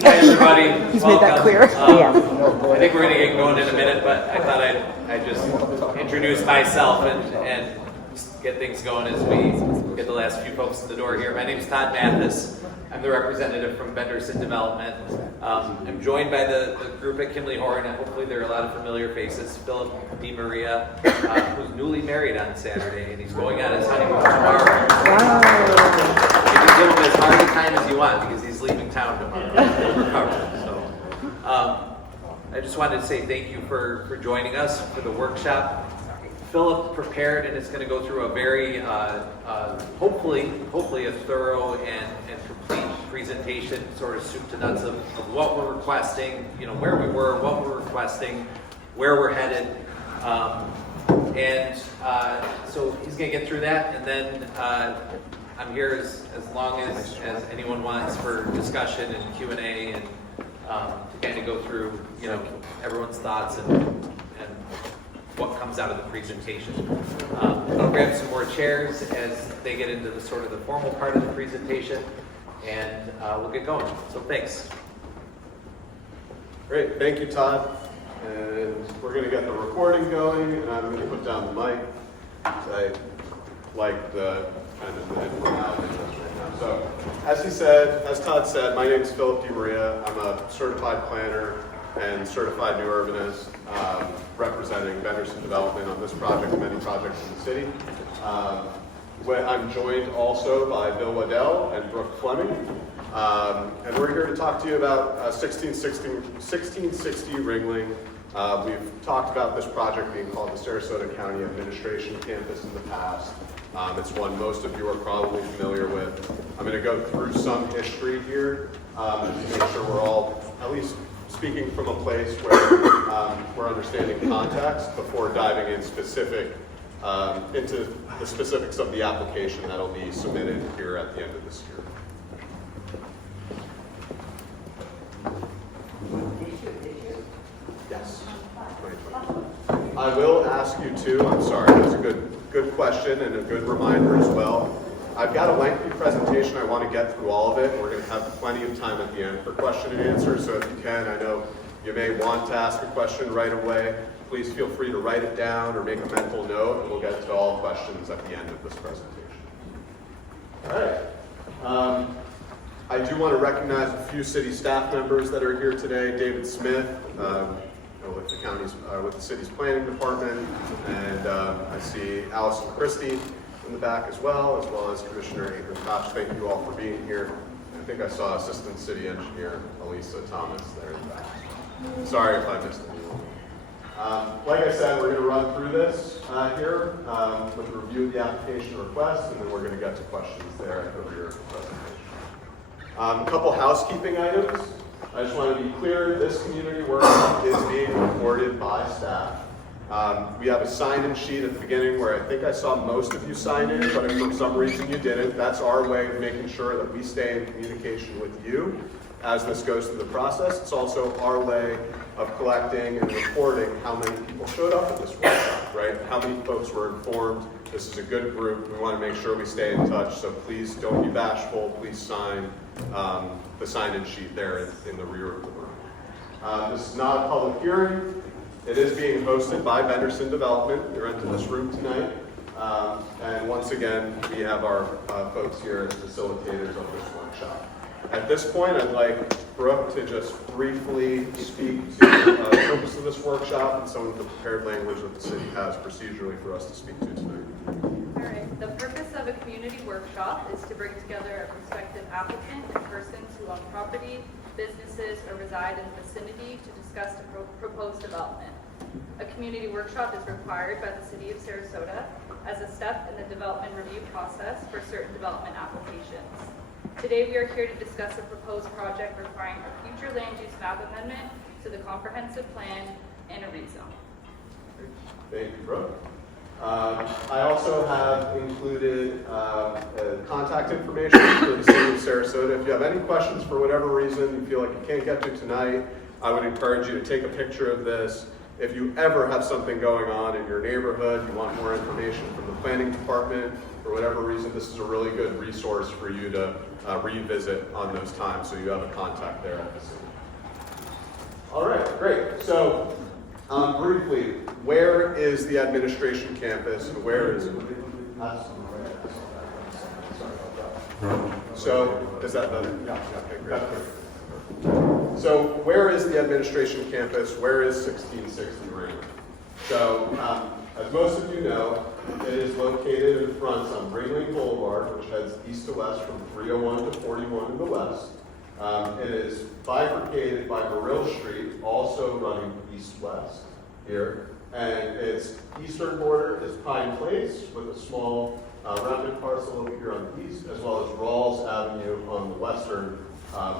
Hi everybody. He's Welcome. made that clear. I think we're going to get going in a minute, but I thought I'd just introduce myself and just get things going as we get the last few folks in the door here. My name is Todd Mathis. I'm the representative from Benderson Development. I'm joined by the group at Kimley Horn, and hopefully there are a lot of familiar faces. Philip DiMaria, who's newly married on Saturday, and he's going on his honeymoon tomorrow. Wow. You can give him as hard a time as you want because he's leaving town tomorrow. So, I just wanted to say thank you for joining us for the workshop. Philip prepared and is going to go through a very, hopefully a thorough and complete presentation, sort of soup to nuts of what we're requesting, where we were, what we're requesting, where we're headed. So he's going to get through that, and then I'm here as long as anyone wants for discussion and Q&A and to kind of go through, everyone's thoughts and what comes out of the presentation. I'll grab some more chairs as they get into the sort of the formal part of the presentation, and we'll get going. So thanks. Great, thank you, Todd. And we're going to get the recording going, and I'm going to put down the mic. I like the kind of the informality of this right now. So, as Todd said, my name is Philip DiMaria. I'm a certified planner and certified new urbanist, representing Benderson Development on this project and many projects in the city. I'm joined also by Bill Waddell and Brooke Fleming, and we're here to talk to you about 1660 Ringling. We've talked about this project being called the Sarasota County Administration Campus in the past. It's one most of you are probably familiar with. I'm going to go through some history here to make sure we're all at least speaking from a place where we're understanding context before diving in into the specifics of the application that'll be submitted here at the end of this year. Yes. I will ask you to, I'm sorry, that's a good question and a good reminder as well. I've got a lengthy presentation. I want to get through all of it. We're going to have plenty of time at the end for question and answer. So if you can, I know you may want to ask a question right away. Please feel free to write it down or make a mental note, and we'll get to all questions at the end of this presentation. All right. I do want to recognize a few city staff members that are here today. David Smith, with the city's planning department, and I see Allison Christie in the back as well as Commissioner Adrian Koch. Thank you all for being here. I think I saw Assistant City Engineer Elisa Thomas there in the back. Sorry if I missed anyone. Like I said, we're going to run through this here with a review of the application request, and then we're going to get to questions there at the rear of the presentation. A couple housekeeping items. I just want to be clear, this community workshop is being recorded by staff. We have a sign-in sheet at the beginning where I think I saw most of you sign in, but if for some reason you didn't, that's our way of making sure that we stay in communication with you as this goes through the process. It's also our way of collecting and reporting how many people showed up at this workshop, right? How many folks were informed. This is a good group. We want to make sure we stay in touch, so please don't be bashful. Please sign the sign-in sheet there in the rear of the room. This is not a public hearing. It is being hosted by Benderson Development. You're into this room tonight. And once again, we have our folks here as facilitators of this workshop. At this point, I'd like Brooke to just briefly speak to the purpose of this workshop and some of the prepared language that the city has procedurally for us to speak to tonight. All right. The purpose of a community workshop is to bring together a prospective applicant and persons who own property, businesses, or reside in the vicinity to discuss the proposed development. A community workshop is required by the City of Sarasota as a step in the development review process for certain development applications. Today we are here to discuss a proposed project requiring a future land use map amendment to the comprehensive plan and a rezone. Thank you, Brooke. I also have included contact information for the City of Sarasota. If you have any questions for whatever reason you feel like you can't get to tonight, I would encourage you to take a picture of this, if you ever have something going on in your neighborhood, you want more information from the planning department, for whatever reason, this is a really good resource for you to revisit on those times, so you have a contact there at the city. All right, great. So briefly, where is the administration campus and where is it? So, is that better? Yeah, okay, great. So, where is the administration campus? Where is 1660 Ringling? So, as most of you know, it is located in front on Ringling Blvd, which heads east to west from 301 to 41 in the west. It is bifurcated by Laurel Street, also running east-west here. And its eastern border is Pine Place with a small rounded parcel over here on the east, as well as Rawls Avenue on the western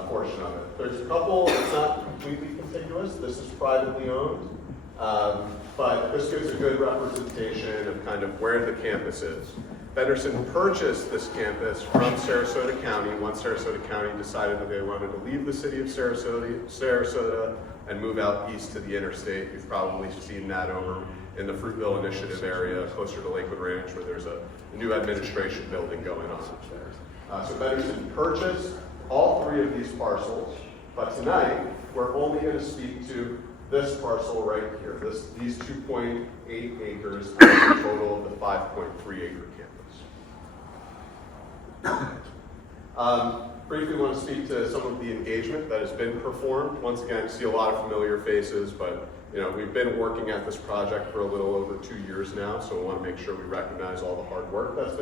portion of it. There's a couple, it's not completely contiguous. This is privately owned, but this gives a good representation of kind of where the campus is. Benderson purchased this campus from Sarasota County once Sarasota County decided that they wanted to leave the city of Sarasota and move out east to the interstate. You've probably seen that over in the Fruitville Initiative area, closer to Lakewood Ranch, where there's a new administration building going on there. So Benderson purchased all three of these parcels, but tonight we're only going to speak to this parcel right here, these 2.8 acres out of the total of the 5.3 acre campus. Briefly want to speak to some of the engagement that has been performed. Once again, I see a lot of familiar faces, but we've been working at this project for a little over 2 years now, so we want to make sure we recognize all the hard work that's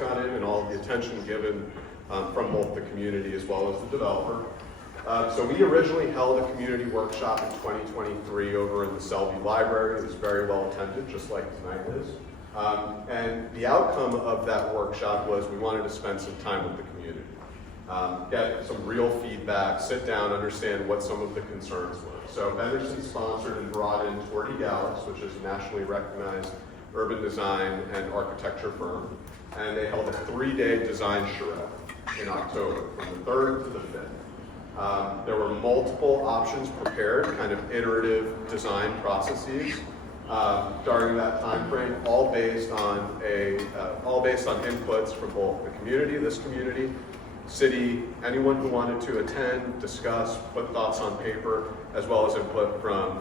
gone in and all the attention given from both the community as well as the developer. So we originally held a community workshop in 2023 over in the Selby Library. It was very well attended, just like tonight is. And the outcome of that workshop was we wanted to spend some time with the community, get some real feedback, sit down, understand what some of the concerns were. So Benderson sponsored and brought in Torty Gallus, which is a nationally recognized urban design and architecture firm, and they held a 3-day design charrette in October, from the 3rd to the 5th. There were multiple options prepared, kind of iterative design processes during that time frame, all based on inputs from both the community, this community, city, anyone who wanted to attend, discuss, put thoughts on paper, as well as input from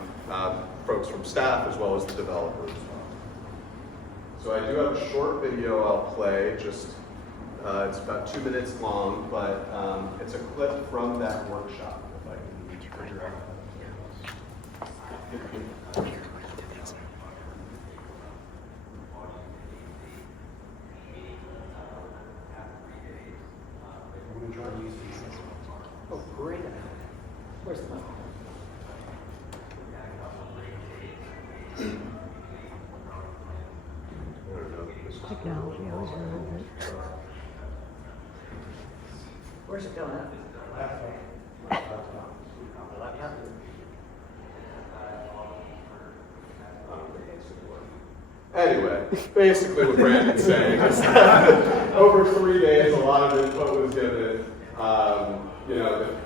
folks from staff as well as the developers. So I do have a short video I'll play. Just it's about 2 minutes long, but it's a clip from that workshop. If I can figure out. Oh, great. Where's the mic? Technology always remembers. Where's it going at? Laptop? Anyway, basically what Brandon's saying is that over 3 days, a lot of input was given.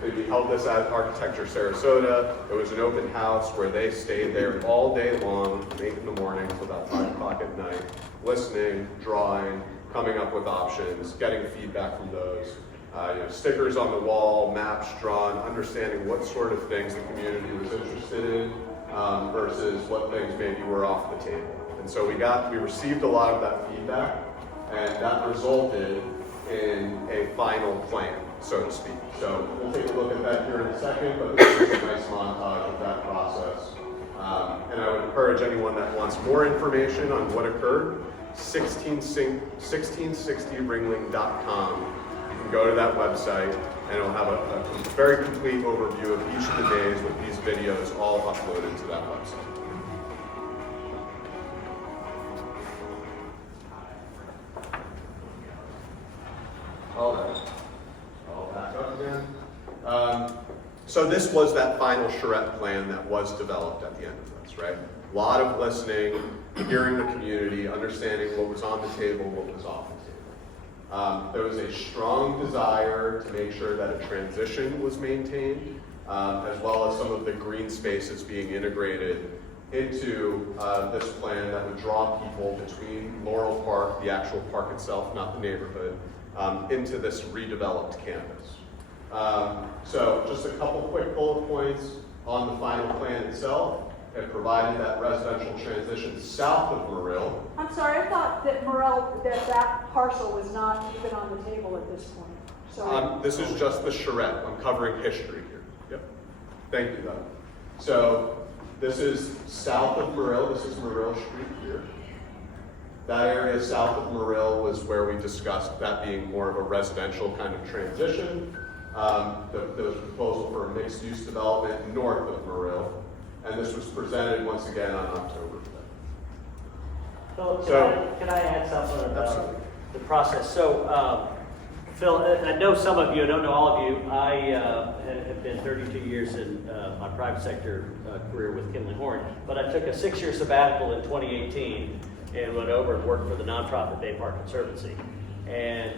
They held this at Architecture Sarasota. It was an open house where they stayed there all day long, from 8 in the morning to about 5 o'clock at night, listening, drawing, coming up with options, getting feedback from those. Stickers on the wall, maps drawn, understanding what sort of things the community was interested in versus what things maybe were off the table. And so we received a lot of that feedback, and that resulted in a final plan, so to speak. So we'll take a look at that here in a second, but this is a nice montage of that process. And I would encourage anyone that wants more information on what occurred, 1660ringling.com. You can go to that website, and it'll have a very complete overview of each of the days with these videos all uploaded to that website. All right. I'll back up again. So this was that final charrette plan that was developed at the end of this, right? A lot of listening, hearing the community, understanding what was on the table, what was off the table. There was a strong desire to make sure that a transition was maintained, as well as some of the green spaces being integrated into this plan that would draw people between Laurel Park, the actual park itself, not the neighborhood, into this redeveloped campus. So just a couple quick bullet points on the final plan itself. It provided that residential transition south of Morill. I'm sorry, I thought that that parcel was not even on the table at this point. So This is just the charrette. I'm covering history here. Yep. Thank you, though. So this is south of Morill. This is Morill Street here. That area south of Morill was where we discussed that being more of a residential kind of transition. There was a proposal for a mixed-use development north of Morill, and this was presented once again on October 5th. Phil, can I add something about Absolutely. the process? So, Phil, I know some of you, I don't know all of you. I have been 32 years in my private sector career with Kinley Horn, but I took a 6-year sabbatical in 2018 and went over and worked for the nonprofit Bay Park Conservancy. And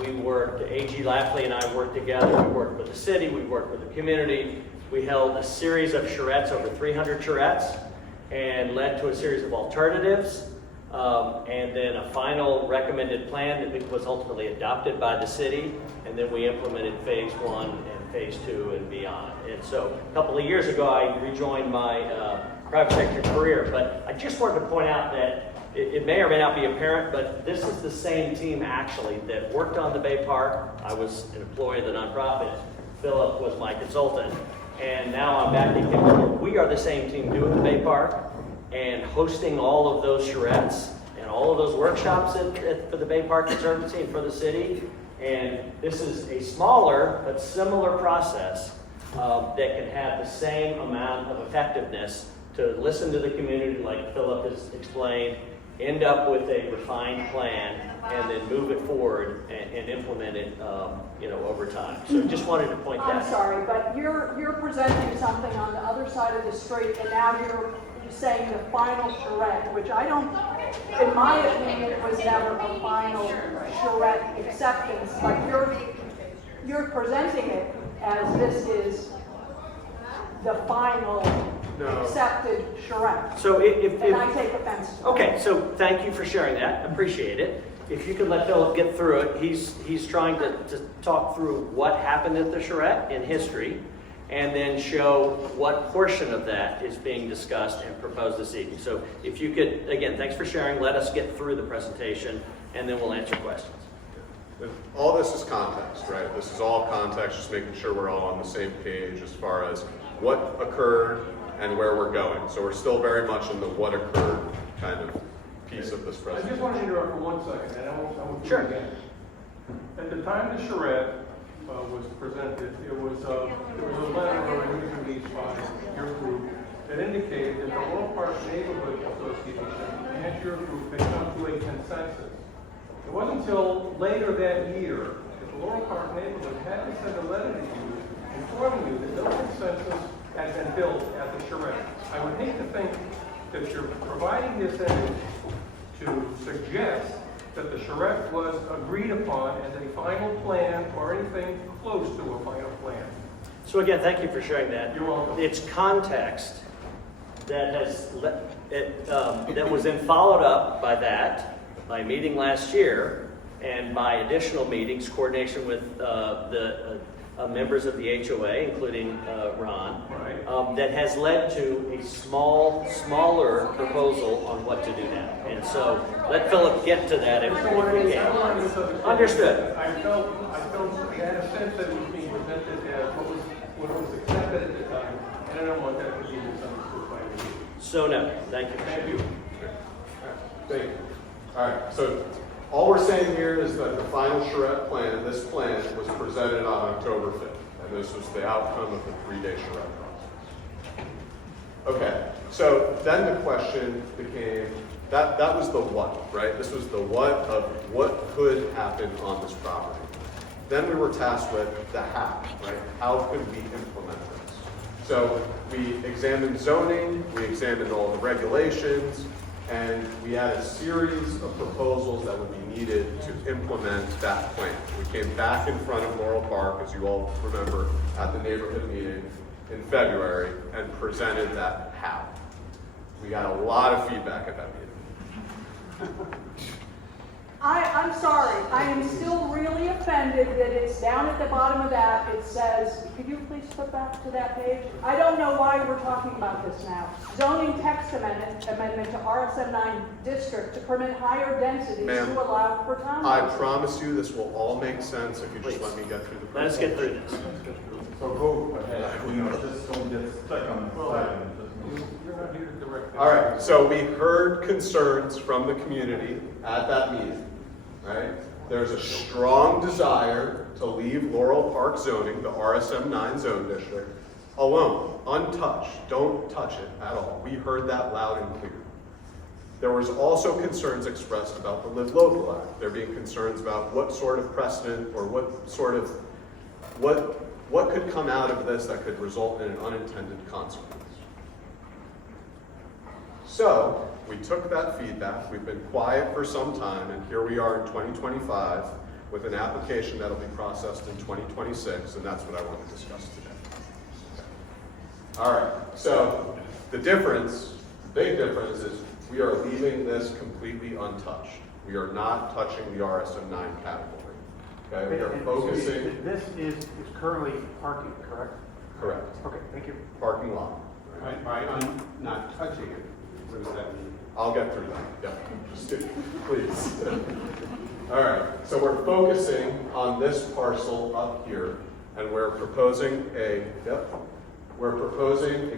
we worked, A.G. Lafley and I worked together. We worked with the city, we worked with the community. We held a series of charrettes, over 300 charrettes, and led to a series of alternatives, and then a final recommended plan that was ultimately adopted by the city, and then we implemented phase 1 and phase 2 and beyond. And so a couple of years ago, I rejoined my private sector career, but I just wanted to point out that it may or may not be apparent, but this is the same team actually that worked on the Bay Park. I was an employee of the nonprofit. Philip was my consultant. And now I'm back in Kimberly. We are the same team doing the Bay Park and hosting all of those charrettes and all of those workshops for the Bay Park Conservancy and for the city. And this is a smaller but similar process that can have the same amount of effectiveness to listen to the community like Philip has explained, end up with a refined plan, and then move it forward and implement it, over time. So just wanted to point that out. I'm sorry, but you're presenting something on the other side of the street, and now you're saying the final charrette, which I don't, in my opinion, it was never a final charrette acceptance. Like you're presenting it as this is the final accepted charrette. So And I take offense to that. Okay, so thank you for sharing that. Appreciate it. If you could let Philip get through it, he's trying to talk through what happened at the charrette in history, and then show what portion of that is being discussed and proposed this evening. So if you could, again, thanks for sharing. Let us get through the presentation, and then we'll answer questions. All this is context, right? This is all context, just making sure we're all on the same page as far as what occurred and where we're going. So we're still very much in the what occurred kind of piece of this I presentation. just want to interrupt for 1 second, and I won't do Sure. it again. At the time the charrette was presented, there was a letter or a news release by your group that indicated that the Laurel Park Neighborhood Association and your group had come to a consensus. It wasn't until later that year that the Laurel Park neighborhood had to send a letter to you informing you that no consensus had been built at the charrette. I would hate to think that you're providing this image to suggest that the charrette was agreed upon as a final plan or anything close to a final plan. So again, thank you for sharing that. You're welcome. It's context that has that was then followed up by a meeting last year and by additional meetings, coordination with the members of the HOA, including Ron, Right. that has led to a smaller proposal on what to do now. And so let Philip get to that if we I don't want to can. misunderstand. Understood. I felt I had a sense that it was being presented as what was accepted at the time, and I don't want that to be misunderstood by you. So no, thank you. Thank you. Thank you. All right, so all we're saying here is that the final charrette plan, this plan, was presented on October 5th, and this was the outcome of the 3-day charrette process. Okay, so then the question became, that was the what, right? This was the what of what could happen on this property. Then we were tasked with the how, right? How could we implement this? So we examined zoning, we examined all the regulations, and we had a series of proposals that would be needed to implement that plan. We came back in front of Laurel Park, as you all remember, at the neighborhood meeting in February and presented that how. We got a lot of feedback at that meeting. I'm sorry, I am still really offended that it's down at the bottom of that, it says, could you please flip back to that page? I don't know why we're talking about this now. Zoning text amendment to RSM 9 district to permit higher densities Ma'am, to allow for I townhouses. promise you this will all make sense if you just let me get through the Let us get through presentation. this. So go ahead, just don't get stuck on the side and just. You're not here to direct them. All right, so we heard concerns from the community at that meeting, right? There's a strong desire to leave Laurel Park zoning, the RSM 9 zone district, alone, untouched. Don't touch it at all. We heard that loud and clear. There was also concerns expressed about the Live Local Act. There being concerns about what sort of precedent or what could come out of this that could result in an unintended consequence. So we took that feedback, we've been quiet for some time, and here we are in 2025 with an application that'll be processed in 2026, and that's what I want to discuss today. All right, so the difference, the big difference is we are leaving this completely untouched. We are not touching the RSM 9 category. Okay, we are focusing. This is currently parking, correct? Correct. Okay, thank you. Parking lot. By not touching it, what does that mean? I'll get through that. Yeah, just please. All right, so we're focusing on this parcel up here, and we're proposing a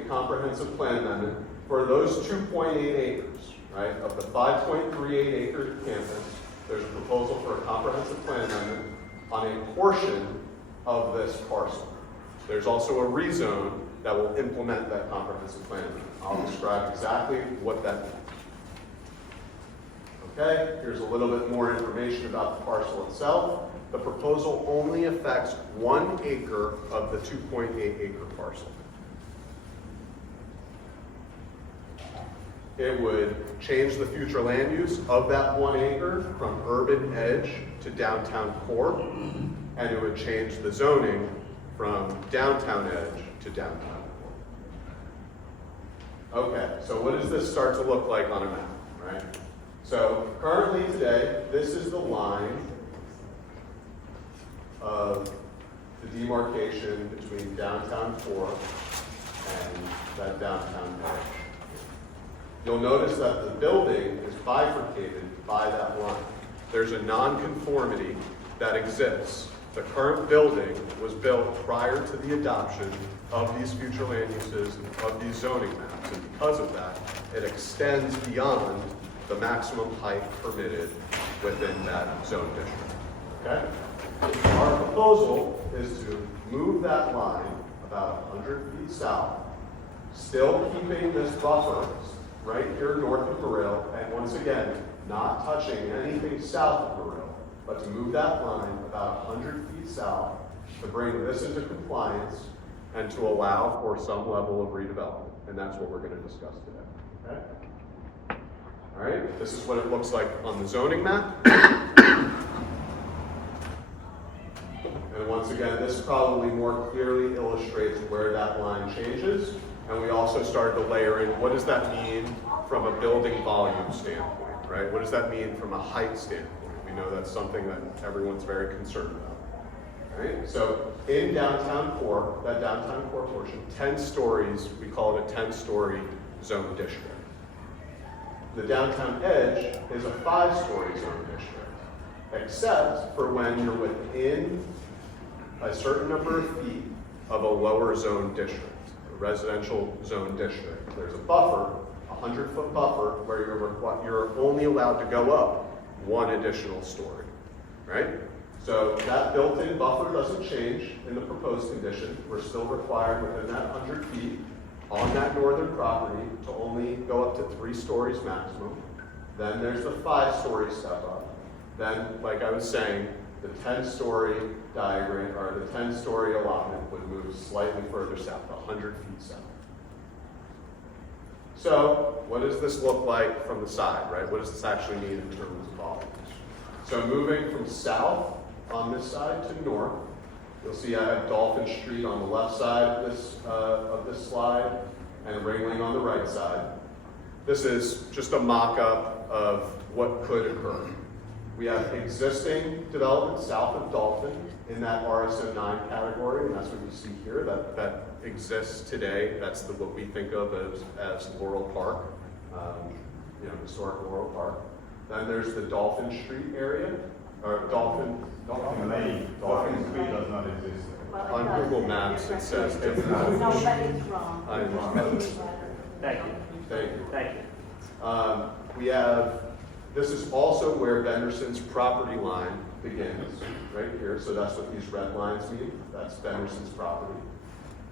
comprehensive plan amendment for those 2.8 acres, right? Of the 5.38 acre campus, there's a proposal for a comprehensive plan amendment on a portion of this parcel. There's also a rezone that will implement that comprehensive plan amendment. I'll describe exactly what that means. Okay, here's a little bit more information about the parcel itself. The proposal only affects 1 acre of the 2.8 acre parcel. It would change the future land use of that 1 acre from urban edge to downtown core, and it would change the zoning from downtown edge to downtown core. Okay, so what does this start to look like on a map, right? So currently today, this is the line of the demarcation between downtown core and that downtown edge. You'll notice that the building is bifurcated by that line. There's a nonconformity that exists. The current building was built prior to the adoption of these future land uses and of these zoning maps. And because of that, it extends beyond the maximum height permitted within that zone district. Okay? Our proposal is to move that line about 100 feet south, still keeping this buffer right here north of Morrill, and once again, not touching anything south of Morrill, but to move that line about 100 feet south to bring this into compliance and to allow for some level of redevelopment. And that's what we're going to discuss today. Okay? All right, this is what it looks like on the zoning map. And once again, this probably more clearly illustrates where that line changes. And we also started to layer in, what does that mean from a building volume standpoint, right? What does that mean from a height standpoint? We know that's something that everyone's very concerned about, right? So in downtown core, that downtown core portion, 10 stories, we call it a 10-story zone district. The downtown edge is a 5-story zone district, except for when you're within a certain number of feet of a lower zone district. Residential zone district. There's a buffer, a 100-foot buffer, where you're only allowed to go up 1 additional story, right? So that built-in buffer doesn't change in the proposed condition. We're still required within that 100 feet on that northern property to only go up to 3 stories maximum. Then there's the 5-story step up. Then, like I was saying, the 10-story diagram, or the 10-story allotment would move slightly further south, 100 feet south. So, what does this look like from the side, right? What does this actually mean in terms of volumes? So moving from south on this side to north, you'll see I have Dolphin Street on the left side of this slide, and Ringling on the right side. This is just a mock-up of what could occur. We have existing development south of Dolphin in that RSM 9 category, and that's what you see here, that exists today. That's what we think of as Laurel Park, historic Laurel Park. Then there's the Dolphin Street area, or Dolphin Lane. Dolphin Street does not exist. on Google Maps, it says different. No, that is wrong. I know. Thank you. Thank you. Thank you. We have, this is also where Benderson's property line begins, right here. So that's what these red lines mean. That's Benderson's property.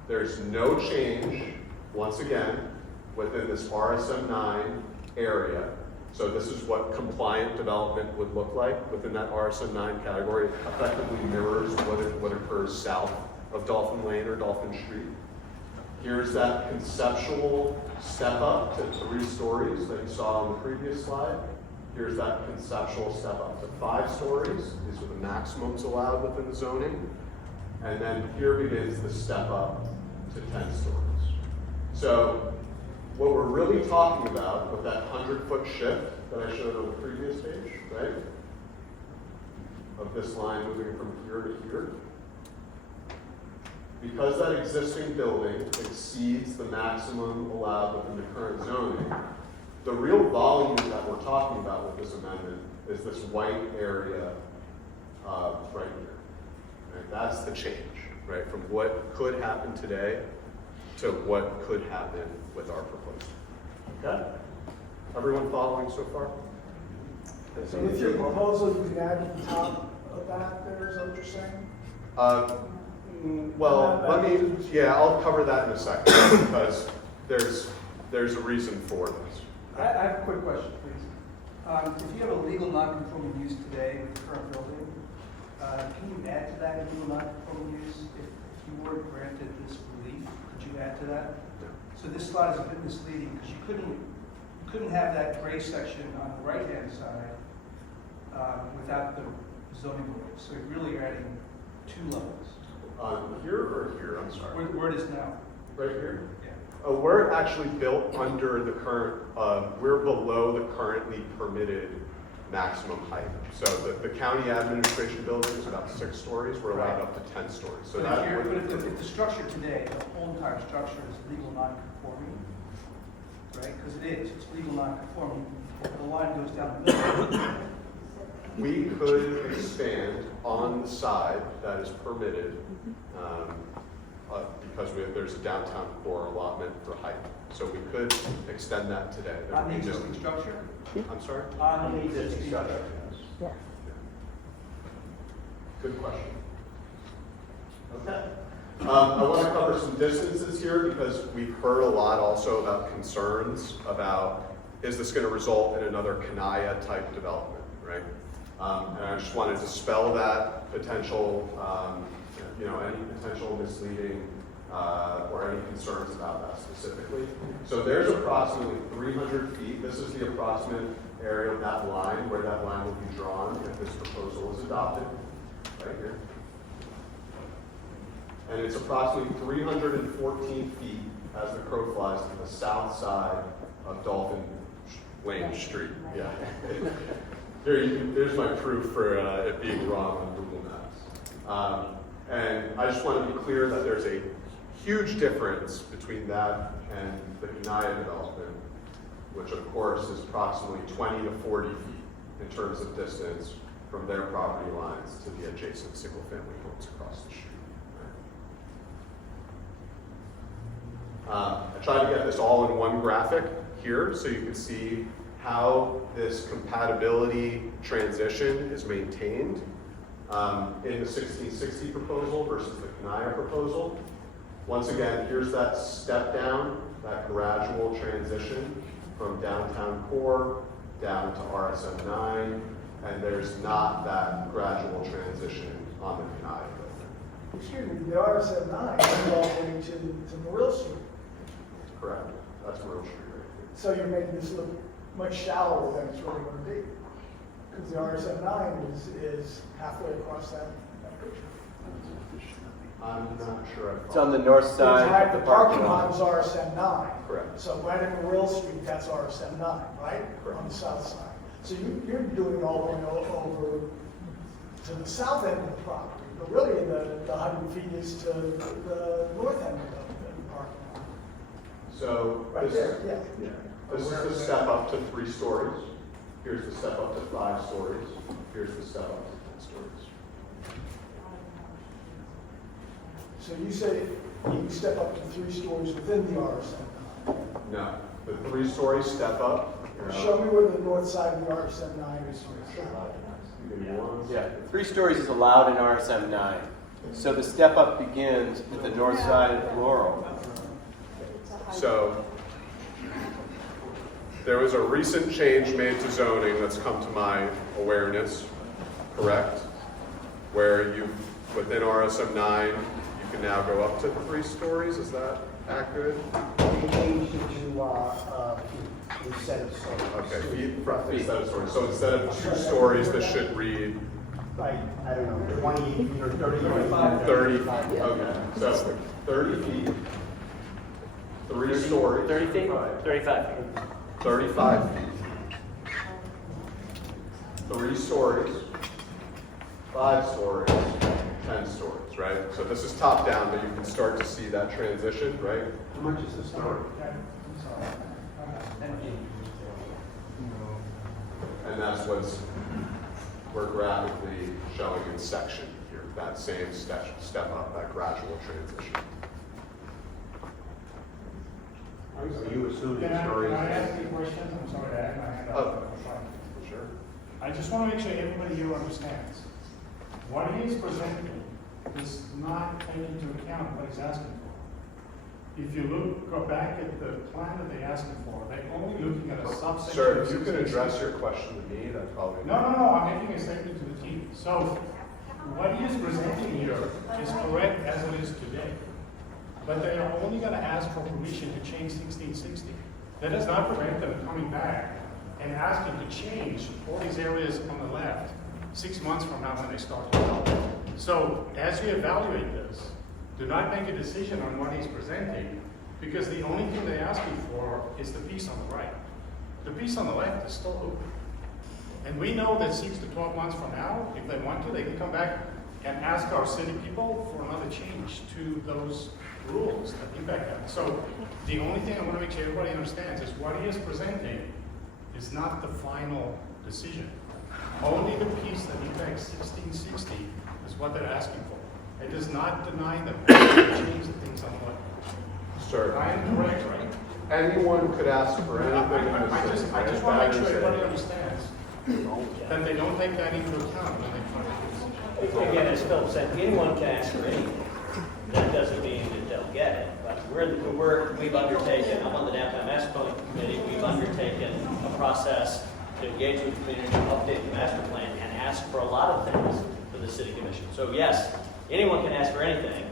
There's no change, once again, within this RSM 9 area. So this is what compliant development would look like within that RSM 9 category. It effectively mirrors what occurs south of Dolphin Lane or Dolphin Street. Here's that conceptual step up to 3 stories that you saw on the previous slide. Here's that conceptual step up to 5 stories. These are the maximums allowed within the zoning. And then here begins the step up to 10 stories. So what we're really talking about with that 100-foot shift that I showed on the previous page, right? Of this line moving from here to here. Because that existing building exceeds the maximum allowed within the current zoning, the real volume that we're talking about with this amendment is this white area right here. Right? That's the change, right? From what could happen today to what could happen with our proposal. Okay. Everyone following so far? So with your proposal, you could add at the top of that there, is that what you're saying? Well, I'll cover that in a second because there's a reason for this. I have a quick question, please. If you have a legal non-conforming use today with the current building, can you add to that legal non-conforming use? If you were granted this relief, could you add to that? So this slide is a bit misleading because you couldn't have that gray section on the right-hand side without the zoning board. So really you're adding 2 levels. Here or here? I'm sorry. Where it is now. Right here? Yeah. We're actually built under the current, we're below the currently permitted maximum height. So the county administration building is about 6 stories. We're allowed up to 10 stories. So But if the structure today, the whole entire structure is legal non-conforming, right? Because it is, it's legal non-conforming. The line goes down the middle. we could expand on the side that is permitted because there's a downtown core allotment for height. So we could extend that today. There On would the be no- existing structure? I'm sorry? On the existing structure. Yes. Good question. Okay. I want to cover some distances here because we've heard a lot also about concerns about is this going to result in another Kanaya type development, right? And I just want to dispel that potential, any potential misleading or any concerns about that specifically. So there's approximately 300 feet. This is the approximate area of that line where that line will be drawn if this proposal is adopted, right here. And it's approximately 314 feet as the crow flies to the south side of Dolphin Lane Street. Yeah. There's my proof for it being wrong on Google Maps. And I just want to be clear that there's a huge difference between that and the Kanaya development, which of course is approximately 20 to 40 feet in terms of distance from their property lines to the adjacent single-family homes across the street. I tried to get this all in one graphic here so you can see how this compatibility transition is maintained in the 1660 proposal versus the Kanaya proposal. Once again, here's that step down, that gradual transition from downtown core down to RSM 9, and there's not that gradual transition on the Kanaya building. Excuse me, the RSM 9 is all the way to Morrill Street. Correct. That's Real Street right here. So you're making this look much shallower than it's really going to be. Because the RSM 9 is halfway across that picture. I'm not sure I It's on the north side Right, of the parking lot is lot. RSM 9. Correct. So right at Laurel Street, that's RSM 9, right? Correct. On the south side. So you're doing it all the way over to the south end of the property, but really the 100 feet is to the north end of the parking lot. So Right there, yeah. this is the step up to 3 stories. Here's the step up to 5 stories. Here's the step up to 10 stories. So you say you step up to 3 stories within the RSM 9. No, the 3-story step up. Show me where the north side of the RSM 9 is. Give me one. Yeah, 3 stories is allowed in RSM 9. So the step up begins at the north side of Laurel. So there was a recent change made to zoning that's come to my awareness, correct? Where you, within RSM 9, you can now go up to 3 stories, is that accurate? They changed it to feet instead of stories. Okay, feet instead of stories. So instead of 2 stories, this should read Like, I don't know, 28 feet or 30 feet. 30, okay, so 30 feet, 3 stories. 30 feet? 35 feet. 35 feet. 3 stories, 5 stories, 10 stories, right? So this is top down, but you can start to see that transition, right? How much is the story? And that's what's, we're graphically showing in section here, that same step up, that gradual transition. Are you assuming Can stories? I ask you a question? I'm sorry, I had my hand up. Oh, sure. I just want to make sure everybody here understands. What he is presenting does not take into account what he's asking for. If you go back at the plan that they're asking for, they're only looking at a subsection. Sir, of if you can 16. address your question to me, that's probably. No, I'm making a statement to the team. So, what he is presenting here is correct as it is today. But they are only going to ask for permission to change 1660. That does not prevent them coming back and asking to change all these areas on the left 6 months from now when they start development. So as you evaluate this, do not make a decision on what he's presenting, because the only thing they're asking for is the piece on the right. The piece on the left is still open. And we know that 6 to 12 months from now, if they want to, they can come back and ask our city people for another change to those rules that impact that. So the only thing I want to make sure everybody understands is what he is presenting is not the final decision. Only the piece that impacts 1660 is what they're asking for. It does not deny them to change the things on the left. Sir, I am correct, right? anyone could ask for anything. I just want to make sure everybody understands that they don't take that into account when they try to make a decision. Again, as Phil said, anyone can ask for anything. That doesn't mean that they'll get it. But we've undertaken, I'm on the Downtown Master Plan Committee, we've undertaken a process to engage with the community, update the master plan, and ask for a lot of things for the city commission. So yes, anyone can ask for anything,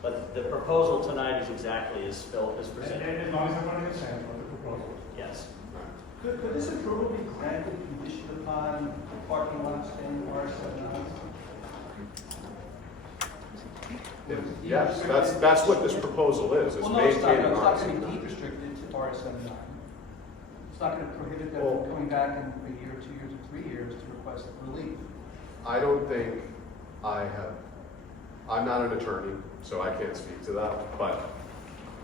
but the proposal tonight is exactly as Phil has presented. And as long as everybody understands what the proposal is. Yes. Could this approval be granted conditioned upon parking lots in RSM 9? Yes, that's what this proposal is Well, no, it's not maintaining going to RSM be 9. deed restricted to RSM 9. It's not going to prohibit them Well- from coming back in a year, 2 years, or 3 years to request relief. I don't think I'm not an attorney, so I can't speak to that, but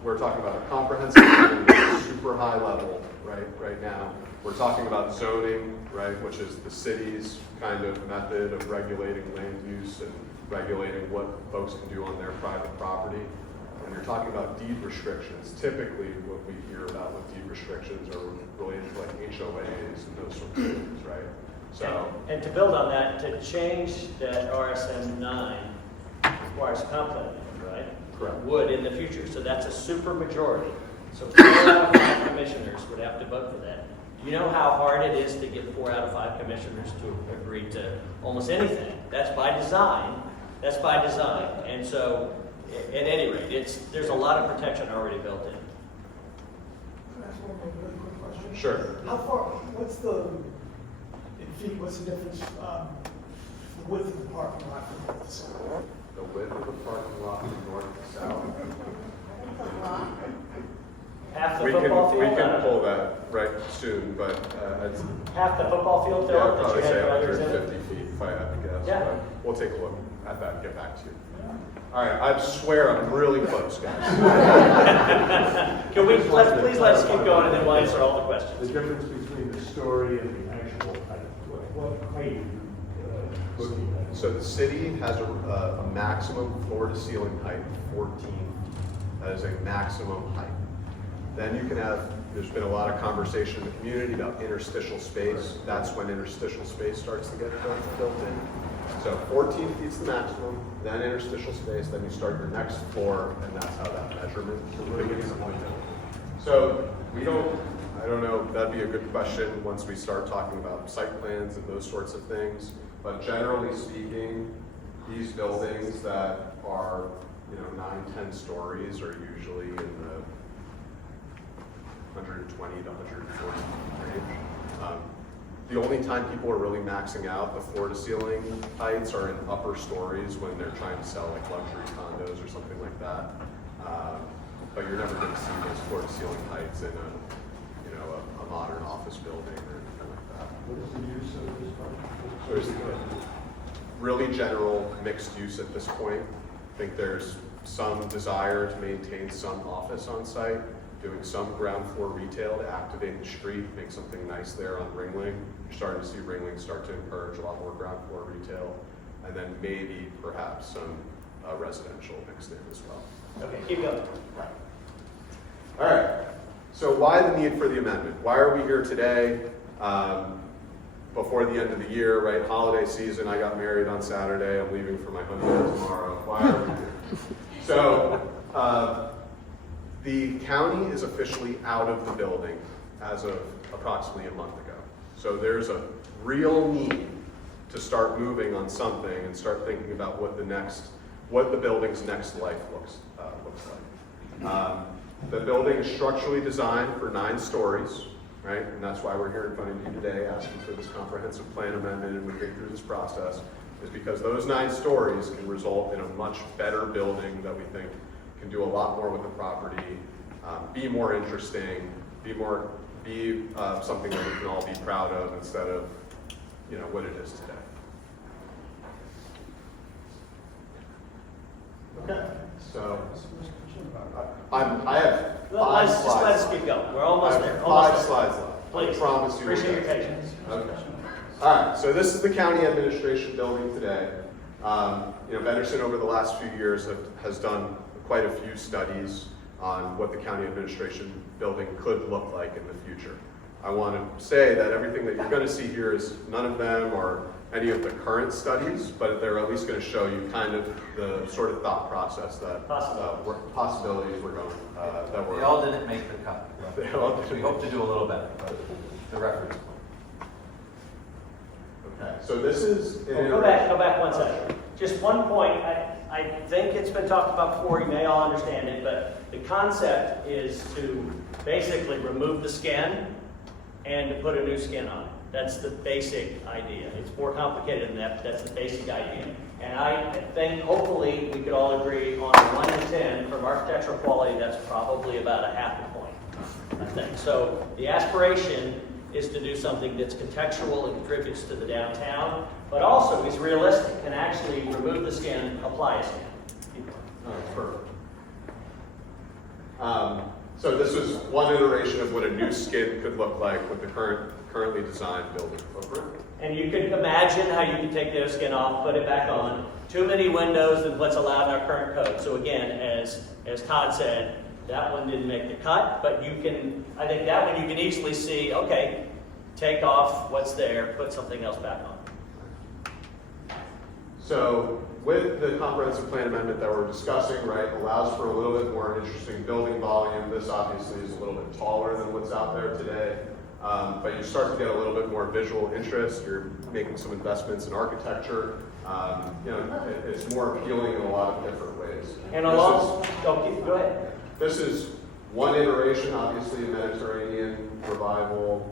we're talking about a comprehensive plan at a super high level, right now. We're talking about zoning, right, which is the city's kind of method of regulating land use and regulating what folks can do on their private property. When you're talking about deed restrictions, typically what we hear about with deed restrictions are related to like HOAs and those sorts of things, right? So, And to build on that, to change that RSM 9 requires comp plan, right? Correct. Would in the future, so that's a super majority. So 4 out of 5 commissioners would have to vote for that. Do you know how hard it is to get 4 out of 5 commissioners to agree to almost anything? That's by design. That's by design. And so, at any rate, there's a lot of protection already built in. Can I ask one more really quick question? sure. How far, what's the, in feet, what's the difference, the width of the parking lot from the side? The the width of the parking lot from north to south? Half the We football can, field? we can pull that right soon, but it's, Half the football field, yeah, Phil, I'd that probably you had say others in it? 150 feet if I had to guess. Yeah. But we'll take a look at that and get back to you. All right, I swear I'm really close, guys. Can we, please let us keep going and then we'll answer all the questions. The difference between the story and the actual height, what height looking at? So the city has a maximum floor to ceiling height of 14 feet. That is a maximum height. Then you can have, there's been a lot of conversation in the community about interstitial space. That's when interstitial space starts to get built in. So 14 feet is the maximum, then interstitial space, then you start your next floor, and that's how that measurement begins. So we don't, I don't know, that'd be a good question once we start talking about site plans and those sorts of things. But generally speaking, these buildings that are, 9-10 stories are usually in the 120 to 140 range. The only time people are really maxing out the floor to ceiling heights are in upper stories when they're trying to sell like luxury condos or something like that. But you're never going to see those floor to ceiling heights in a modern office building or anything like that. What is the use of this park? So there's really general mixed use at this point. I think there's some desire to maintain some office on site, doing some ground floor retail to activate the street, make something nice there on Ringling. You're starting to see Ringling start to encourage a lot more ground floor retail, and then maybe perhaps some residential mixed in as well. Okay, keep going. All right, so why the need for the amendment? Why are we here today? Before the end of the year, right? Holiday season, I got married on Saturday, I'm leaving for my honeymoon tomorrow. Why are we here? So, the county is officially out of the building as of approximately a month ago. So there's a real need to start moving on something and start thinking about what the building's next life looks like. The building is structurally designed for 9 stories, right? And that's why we're here in front of you today asking for this comprehensive plan amendment and moving through this process, is because those 9 stories can result in a much better building that we think can do a lot more with the property, be more interesting, be something that we can all be proud of instead of, what it is today. Okay. So, I have Well, 5 just slides. let us keep going. We're almost I there. have Almost 5 there. slides left. Please. I promise you. Appreciate your patience. Okay. All right, so this is the county administration building today. Benderson over the last few years has done quite a few studies on what the county administration building could look like in the future. I want to say that everything that you're going to see here is none of them are any of the current studies, but they're at least going to show you kind of the sort of thought process that possibilities we're going that we're. We all didn't make the cut. They all didn't. We hope to do a little better, but the reference. Okay, so this is. Go back 1 second. Just one point, I think it's been talked about before, you may all understand it, but the concept is to basically remove the skin and to put a new skin on it. That's the basic idea. It's more complicated than that, but that's the basic idea. And I think hopefully we could all agree on a 1 in 10 from architectural quality, that's probably about a half a point, I think. So the aspiration is to do something that's contextual and contributes to the downtown, but also is realistic, can actually remove the skin, apply a skin. Perfect. So this is one iteration of what a new skin could look like with the currently designed building footprint. And you can imagine how you can take their skin off, put it back on. Too many windows than what's allowed in our current code. So again, as Todd said, that one didn't make the cut, but I think that one you can easily see, okay, take off what's there, put something else back on. So with the comprehensive plan amendment that we're discussing, right, allows for a little bit more interesting building volume. This obviously is a little bit taller than what's out there today. But you start to get a little bit more visual interest. You're making some investments in architecture. It's more appealing in a lot of different ways. And go ahead. This is one iteration, obviously, a Mediterranean revival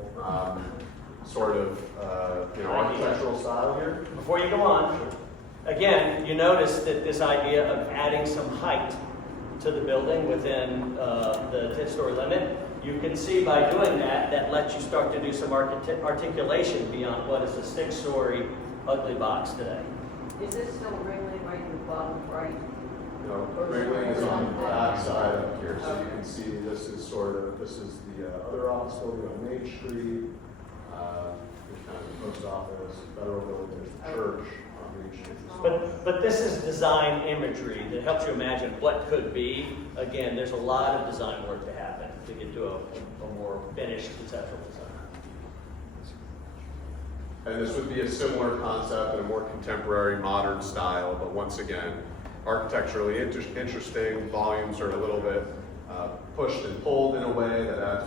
sort of architectural style here. Before you go on, Again, you notice that this idea of adding some height to the building within the 10-story limit, you can see by doing that, that lets you start to do some articulation beyond what is a 6-story ugly box today. Is this still Ringling right in the bottom right? No, Ringling is on the back side up here, so you can see this is the other office building on Main Street, kind of the post office, federal building, there's the church on Main Street. But this is design imagery that helps you imagine what could be. Again, there's a lot of design work to happen to get to a more finished conceptual design. And this would be a similar concept in a more contemporary, modern style, but once again, architecturally interesting. Volumes are a little bit pushed and pulled in a way that adds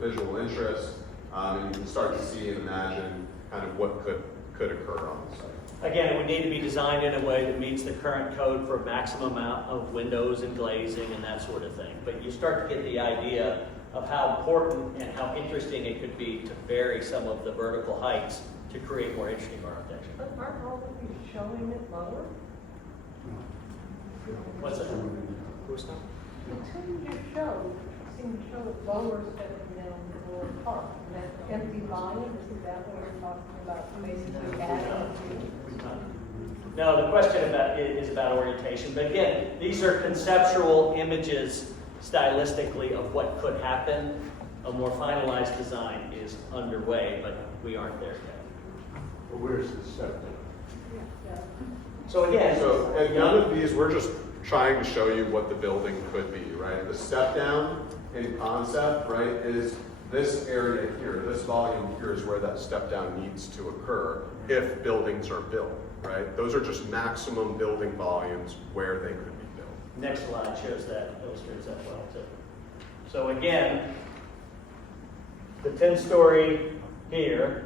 visual interest, and you can start to see and imagine kind of what could occur on the site. Again, it would need to be designed in a way that meets the current code for maximum amount of windows and glazing and that sort of thing. But you start to get the idea of how important and how interesting it could be to vary some of the vertical heights to create more interesting architecture. But aren't all of you showing it lower? What's that? Who's that? The two you showed seem to show it lower stepping down the Laurel Park. And that empty volume, isn't that what we're talking about, basically adding to? No, the question is about orientation. But again, these are conceptual images stylistically of what could happen. A more finalized design is underway, but we aren't there yet. Well, where's the step down? So again, So, and none of these, we're just trying to show you what the building could be, right? The step down in concept, right, is this area here, this volume here is where that step down needs to occur if buildings are built, right? Those are just maximum building volumes where they could be built. next slide shows that, illustrates that well too. So again, the 10-story here,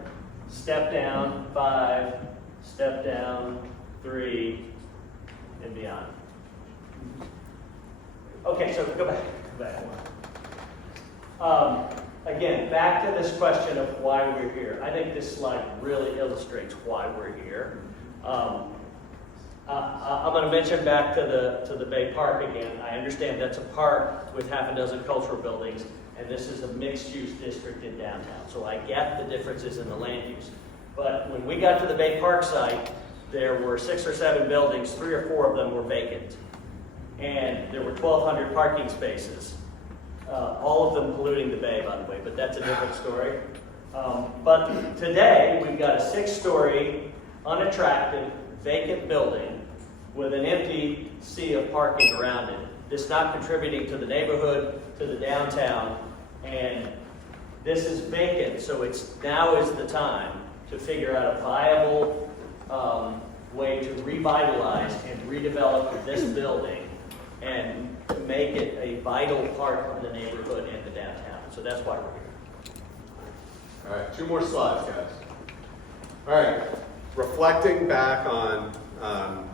step down 5, step down 3, and beyond. Okay, so go back. Again, back to this question of why we're here. I think this slide really illustrates why we're here. I'm going to mention back to the Bay Park again. I understand that's a park with half a dozen cultural buildings, and this is a mixed-use district in downtown. So I get the differences in the land use. But when we got to the Bay Park site, there were 6 or 7 buildings, 3 or 4 of them were vacant. And there were 1,200 parking spaces. All of them polluting the bay, by the way, but that's a different story. But today, we've got a 6-story, unattractive, vacant building with an empty sea of parking around it. This not contributing to the neighborhood, to the downtown, and this is vacant, so now is the time to figure out a viable way to revitalize and redevelop this building and make it a vital part of the neighborhood and the downtown. So that's why we're here. All right, 2 more slides, guys. All right, reflecting back on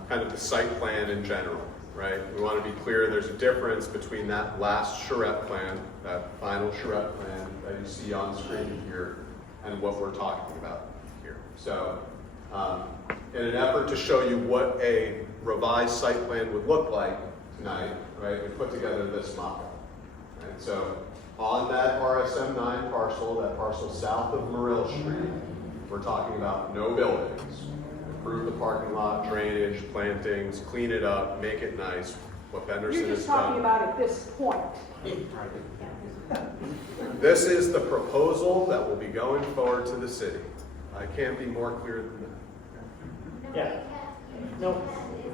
kind of the site plan in general, right? We want to be clear there's a difference between that last charrette plan, that final charrette plan that you see on screen here, and what we're talking about here. So in an effort to show you what a revised site plan would look like tonight, right, we put together this mock-up. Right? So on that RSM 9 parcel, that parcel south of Morrill Street, we're talking about no buildings. Improve the parking lot, drainage, plantings, clean it up, make it nice. What Benderson You're has just talking done. about at this point. This is the proposal that will be going forward to the city. I can't be more clear than that. Yeah. No.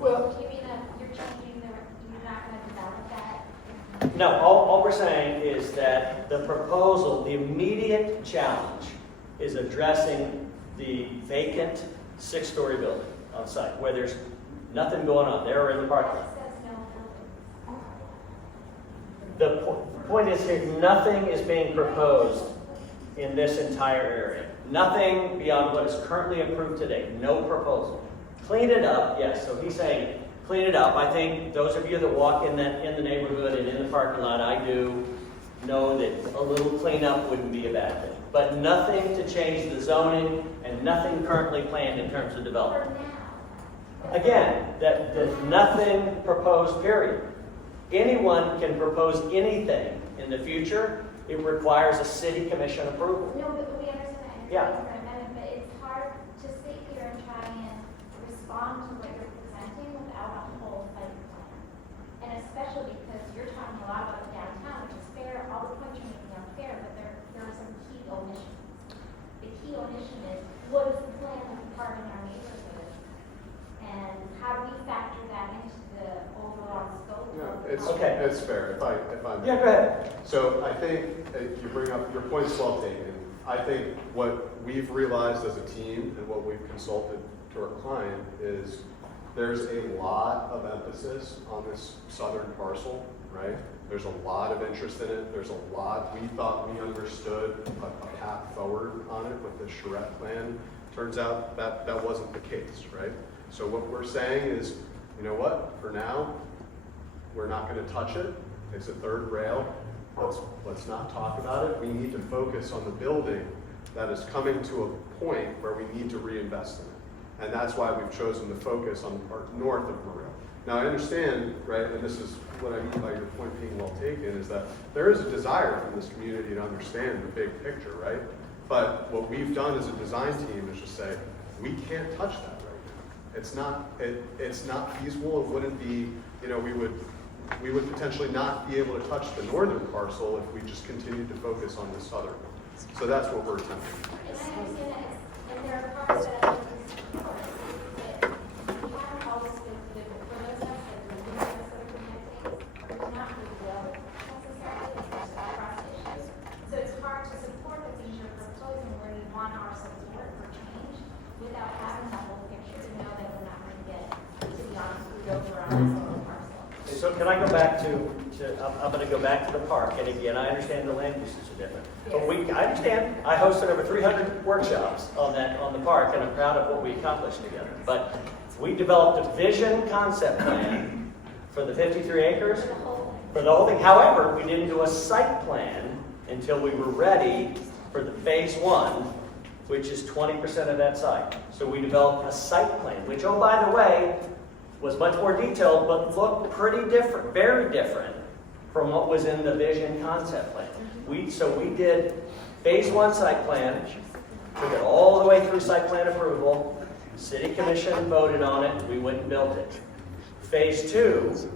Well, You mean that you're changing you're not going to develop that? No, all we're saying is that the proposal, the immediate challenge is addressing the vacant 6-story building on site where there's nothing going on there or in the parking lot. It says no building. The point is here, nothing is being proposed in this entire area. Nothing beyond what is currently approved today. No proposal. Clean it up, yes. So he's saying, clean it up. I think those of you that walk in the neighborhood and in the parking lot, I do know that a little cleanup wouldn't be a bad thing. But nothing to change the zoning and nothing currently planned in terms of development. Again, that nothing proposed, period. Anyone can propose anything in the future. It requires a city commission approval. No, but we understand that. And Yeah. it's an amendment, but it's hard to sit here and try and respond to what you're presenting without a whole site plan. And especially because you're talking a lot about the downtown, which is fair, all the points you're making are fair, but there are some key omissions. The key omission is, what is the plan with the park in our neighborhood? And how do we factor that into the overall scope? Yeah, it's, Okay. it's fair, if I Yeah, go ahead. So I think you bring up, your point's well taken. I think what we've realized as a team and what we've consulted to our client is there's a lot of emphasis on this southern parcel, right? There's a lot of interest in it. There's a lot, we thought we understood a path forward on it with the charrette plan. Turns out that wasn't the case, right? So what we're saying is, you know what, for now, we're not gonna touch it. It's a third rail. Let's not talk about it. We need to focus on the building that is coming to a point where we need to reinvest in it. And that's why we've chosen to focus on the part north of the rail. Now I understand, right, and this is what I mean by your point being well taken, is that there is a desire from this community to understand the big picture, right? But what we've done as a design team is just say, we can't touch that right now. It's not feasible. It wouldn't be, you know, we would potentially not be able to touch the northern parcel if we just continued to focus on the southern one. So that's what we're attempting. And I understand that, and there are parts that I think is important, that we haven't always been good for those of us that do things that are connecting, there's not really well necessarily, there's trust issues. So it's hard to support the things you're proposing where you want our support for change without having the whole picture to know that we're not going to get, to be honest, screwed over on this little parcel. So can I go back to I'm going to go back to the park, and again, I understand the land uses are different. But I understand, I hosted over 300 workshops on the park, and I'm proud of what we accomplished together. But we developed a vision concept plan for the 53 acres, for the whole thing. However, we didn't do a site plan until we were ready for the phase 1, which is 20% of that site. So we developed a site plan, which, oh, by the way, was much more detailed, but looked pretty different, very different from what was in the vision concept plan. So we did phase 1 site plan, took it all the way through site plan approval, city commission voted on it, we went and built it. Phase 2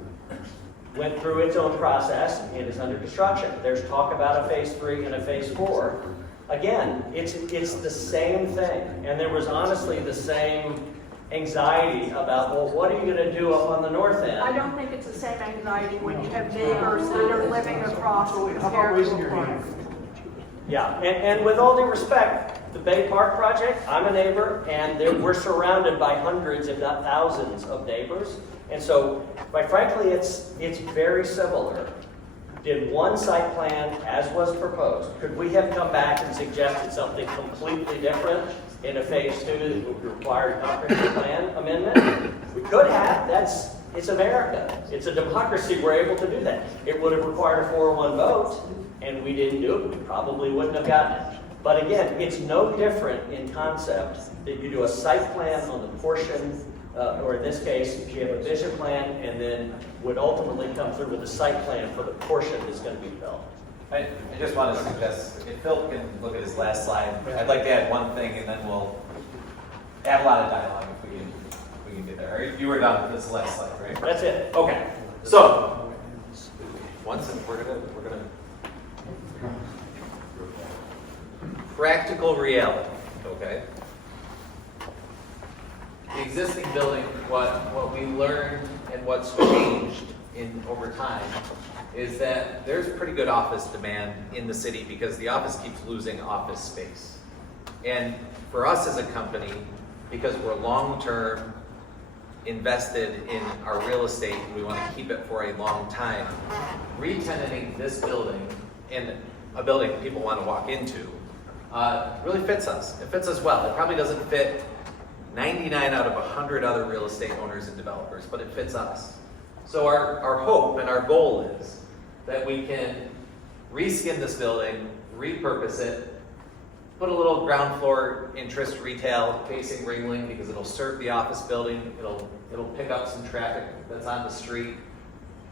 went through its own process and is under construction. There's talk about a phase 3 and a phase 4. Again, it's the same thing, and there was honestly the same anxiety about, well, what are you going to do up on the north end? I don't think it's the same anxiety when you have neighbors that are living across the territory. Yeah, and with all due respect, the Bay Park project, I'm a neighbor, and we're surrounded by hundreds, if not thousands, of neighbors. And so, quite frankly, it's very similar. Did one site plan as was proposed. Could we have come back and suggested something completely different in a phase 2 that would require a comprehensive plan amendment? We could have. It's America. It's a democracy. We're able to do that. It would have required a 4-1 vote, and we didn't do it. We probably wouldn't have gotten it. But again, it's no different in concept that you do a site plan on the portion, or in this case, you have a vision plan, and then would ultimately come through with a site plan for the portion that's going to be developed. I just want to suggest, if Phil can look at his last slide, I'd like to add one thing, and then we'll add a lot of dialogue if we can get there. All right, you were done with this last slide, right? That's it. Okay. So, once we're gonna practical reality. Okay. The existing building, what we learned and what's changed over time is that there's pretty good office demand in the city because the office keeps losing office space. And for us as a company, because we're long-term invested in our real estate and we want to keep it for a long time, re-tenanting this building and a building people want to walk into really fits us. It fits us well. It probably doesn't fit 99 out of 100 other real estate owners and developers, but it fits us. So our hope and our goal is that we can reskin this building, repurpose it, put a little ground floor interest retail facing Ringling because it'll serve the office building. It'll pick up some traffic that's on the street.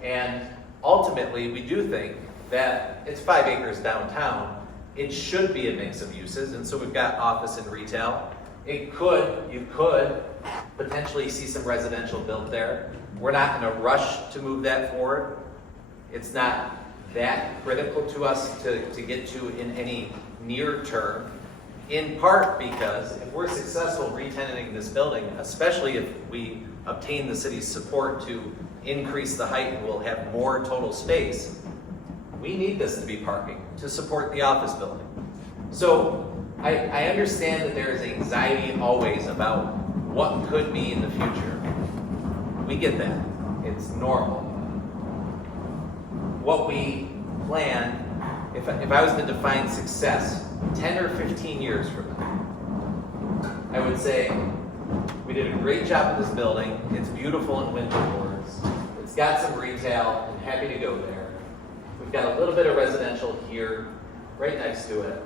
And ultimately, we do think that it's 5 acres downtown. It should be a mix of uses, and so we've got office and retail. You could potentially see some residential built there. We're not in a rush to move that forward. It's not that critical to us to get to in any near term, in part because if we're successful re-tenanting this building, especially if we obtain the city's support to increase the height and we'll have more total space, we need this to be parking to support the office building. So I understand that there is anxiety always about what could be in the future. We get that. It's normal. What we plan, if I was to define success 10 or 15 years from now, I would say we did a great job with this building. It's beautiful in winter woods. It's got some retail. I'm happy to go there. We've got a little bit of residential here, right next to it.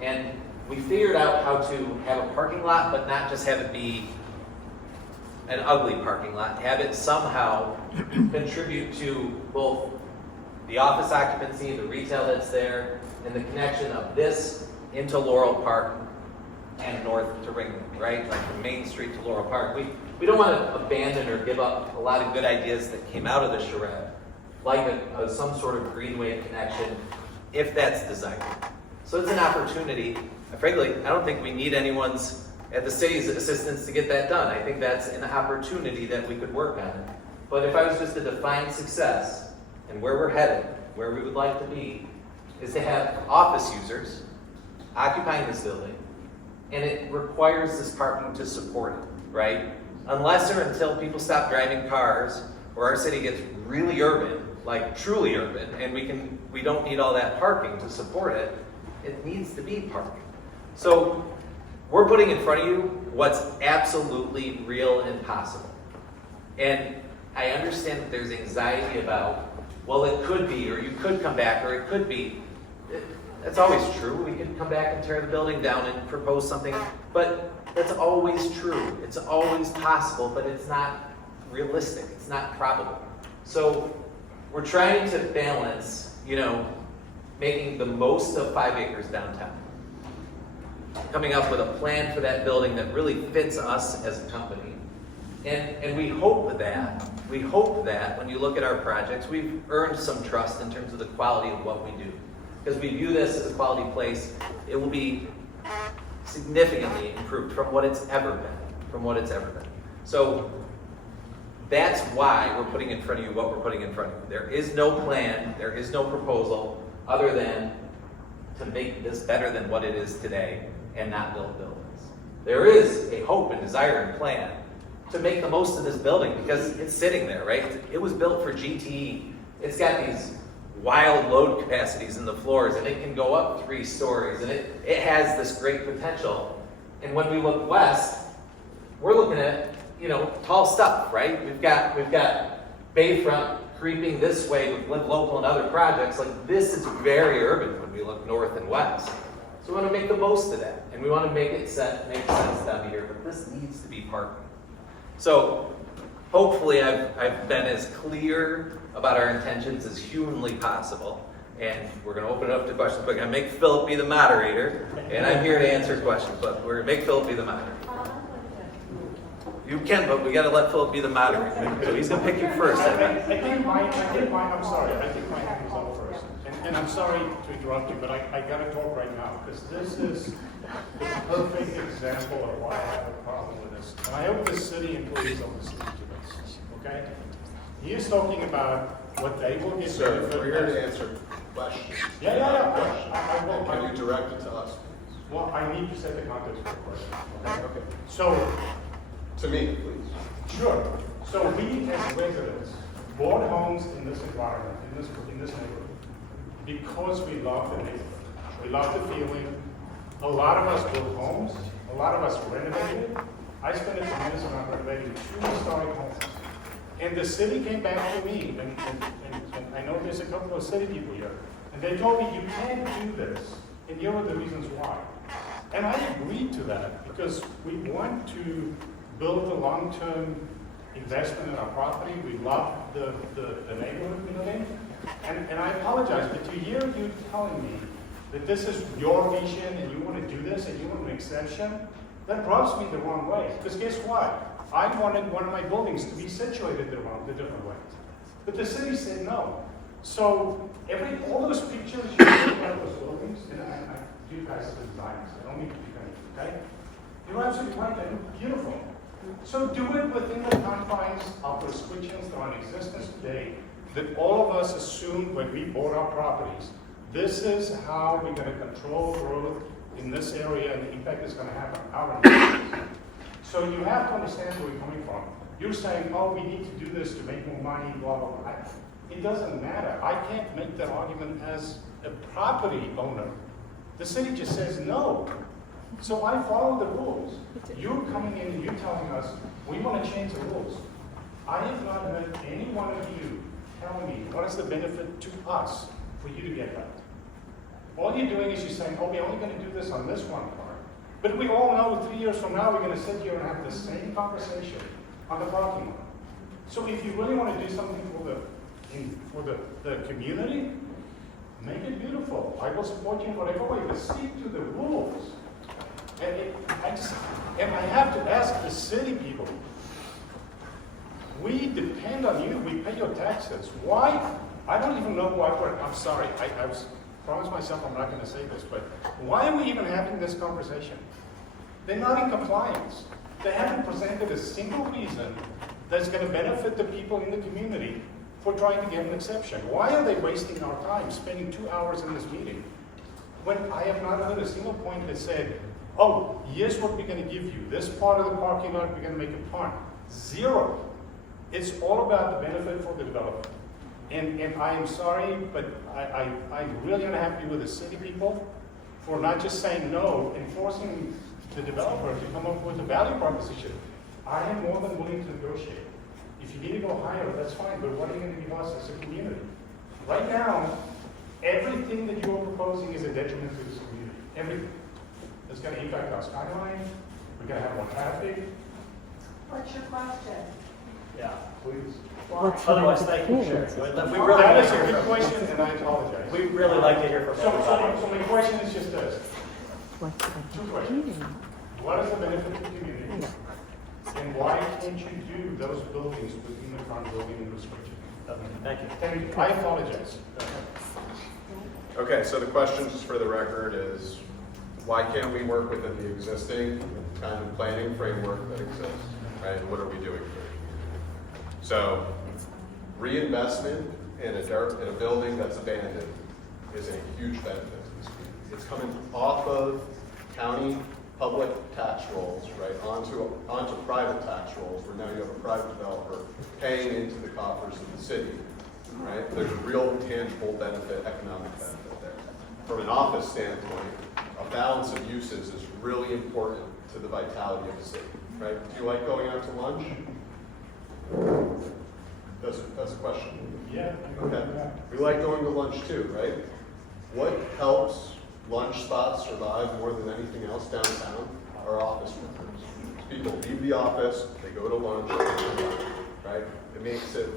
And we figured out how to have a parking lot, but not just have it be an ugly parking lot. Have it somehow contribute to both the office occupancy, the retail that's there, and the connection of this into Laurel Park and north to Ringling, right? Like from Main Street to Laurel Park. We don't want to abandon or give up a lot of good ideas that came out of the charrette, like some sort of greenway connection, if that's desired. So it's an opportunity. Frankly, I don't think we need anyone's at the city's assistance to get that done. I think that's an opportunity that we could work on. But if I was just to define success and where we're headed, where we would like to be, is to have office users occupying this building, and it requires this parking to support it, right? Unless or until people stop driving cars, or our city gets really urban, like truly urban, and we don't need all that parking to support it, it needs to be parking. So we're putting in front of you what's absolutely real and possible. And I understand that there's anxiety about, well, it could be, or you could come back, or it could be. That's always true. We could come back and tear the building down and propose something, but that's always true. It's always possible, but it's not realistic. It's not probable. So we're trying to balance, making the most of 5 acres downtown, coming up with a plan for that building that really fits us as a company. And we hope that when you look at our projects, we've earned some trust in terms of the quality of what we do. Because we view this as a quality place, it will be significantly improved from what it's ever been. So that's why we're putting in front of you what we're putting in front of you. There is no plan, there is no proposal other than to make this better than what it is today and not build buildings. There is a hope and desire and plan to make the most of this building because it's sitting there, right? It was built for GTE. It's got these wild load capacities in the floors, and it can go up 3 stories, and it has this great potential. And when we look west, we're looking at, tall stuff, right? We've got Bayfront creeping this way with Live Local and other projects. Like, this is very urban when we look north and west. So we want to make the most of that, and we want to make sense down here, but this needs to be parking. So hopefully I've been as clear about our intentions as humanly possible, and we're going to open it up to questions. We're going to make Philip be the moderator, and I'm here to answer questions, but we're going to make Philip be the moderator. You can, but we got to let Philip be the moderator. So he's going to pick you first. I think my hand is up first. And I'm sorry to interrupt you, but I got to talk right now, because this is the perfect example of why I have a problem with this. And I hope the city employees are listening to this, okay? He is talking about what they will get. Sir, we're here to answer questions. Yeah. I will. Can you direct it to us? Well, I need to set the context for the question. Okay. So, To me, please. sure. So we as residents bought homes in this environment, in this neighborhood, because we love the neighborhood. We love the feeling. A lot of us built homes. A lot of us renovated. I spent a tremendous amount renovating 2 historic homes. And the city came back to me, and I know there's a couple of city people here, and they told me, you can't do this. And here are the reasons why. And I agree to that because we want to build a long-term investment in our property. We love the neighborhood we live in. And I apologize, but to hear you telling me that this is your vision and you want to do this and you want an exception, that rubs me the wrong way. Because guess what? I wanted one of my buildings to be situated the different way. But the city said no. So all those pictures you look at those buildings, and you guys are designers, I don't need to be finished, okay? You're absolutely right, they're beautiful. So do it within the confines of the restrictions that are in existence today, that all of us assumed when we bought our properties. This is how we're going to control growth in this area and the impact it's going to have on our neighborhoods. So you have to understand where we're coming from. You're saying, oh, we need to do this to make more money, blah, blah, blah. It doesn't matter. I can't make that argument as a property owner. The city just says no. So I follow the rules. You're coming in and you're telling us, we want to change the rules. I have not heard any one of you tell me what is the benefit to us for you to get that. All you're doing is you're saying, oh, we're only going to do this on this one part. But we all know 3 years from now, we're going to sit here and have the same conversation on the parking lot. So if you really want to do something for the community, make it beautiful. I will support you in whatever way, but stick to the rules. And I have to ask the city people, we depend on you, we pay your taxes. Why? I don't even know why I'm sorry, I promised myself I'm not going to say this, but why are we even having this conversation? They're not in compliance. They haven't presented a single reason that's going to benefit the people in the community for trying to get an exception. Why are they wasting our time, spending 2 hours in this meeting, when I have not heard a single point that said, oh, here's what we're going to give you. This part of the parking lot, we're going to make a park. Zero. It's all about the benefit for the developer. And I am sorry, but I'm really unhappy with the city people for not just saying no and forcing the developer to come up with a value proposition. I am more than willing to negotiate. If you need to go higher, that's fine, but what are you going to give us as a community? Right now, everything that you are proposing is a detriment to this community. Everything. It's going to impact our skyline. We're going to have more traffic. What's your question? Yeah. Please. Otherwise, thank you, Sharon. We really That like is to a hear good from question, and I apologize. We really like to hear from So everybody. my question is just this. Two questions. What is the benefit to the community? And why can't you do those buildings within the current building restriction? Thank you. Thank you. I apologize. Okay, so the question, just for the record, is why can't we work within the existing kind of planning framework that exists, right? And what are we doing for it? So, reinvestment in a building that's abandoned is a huge benefit to this community. It's coming off of county public tax rolls, right, onto private tax rolls, where now you have a private developer paying into the coffers of the city, right? There's a real tangible benefit, economic benefit there. From an office standpoint, a balance of uses is really important to the vitality of the city, right? Do you like going out to lunch? That's a question. Yeah. Okay. We like going to lunch too, right? What helps lunch spots survive more than anything else downtown are office workers. People leave the office, they go to lunch, they come back, right? It makes it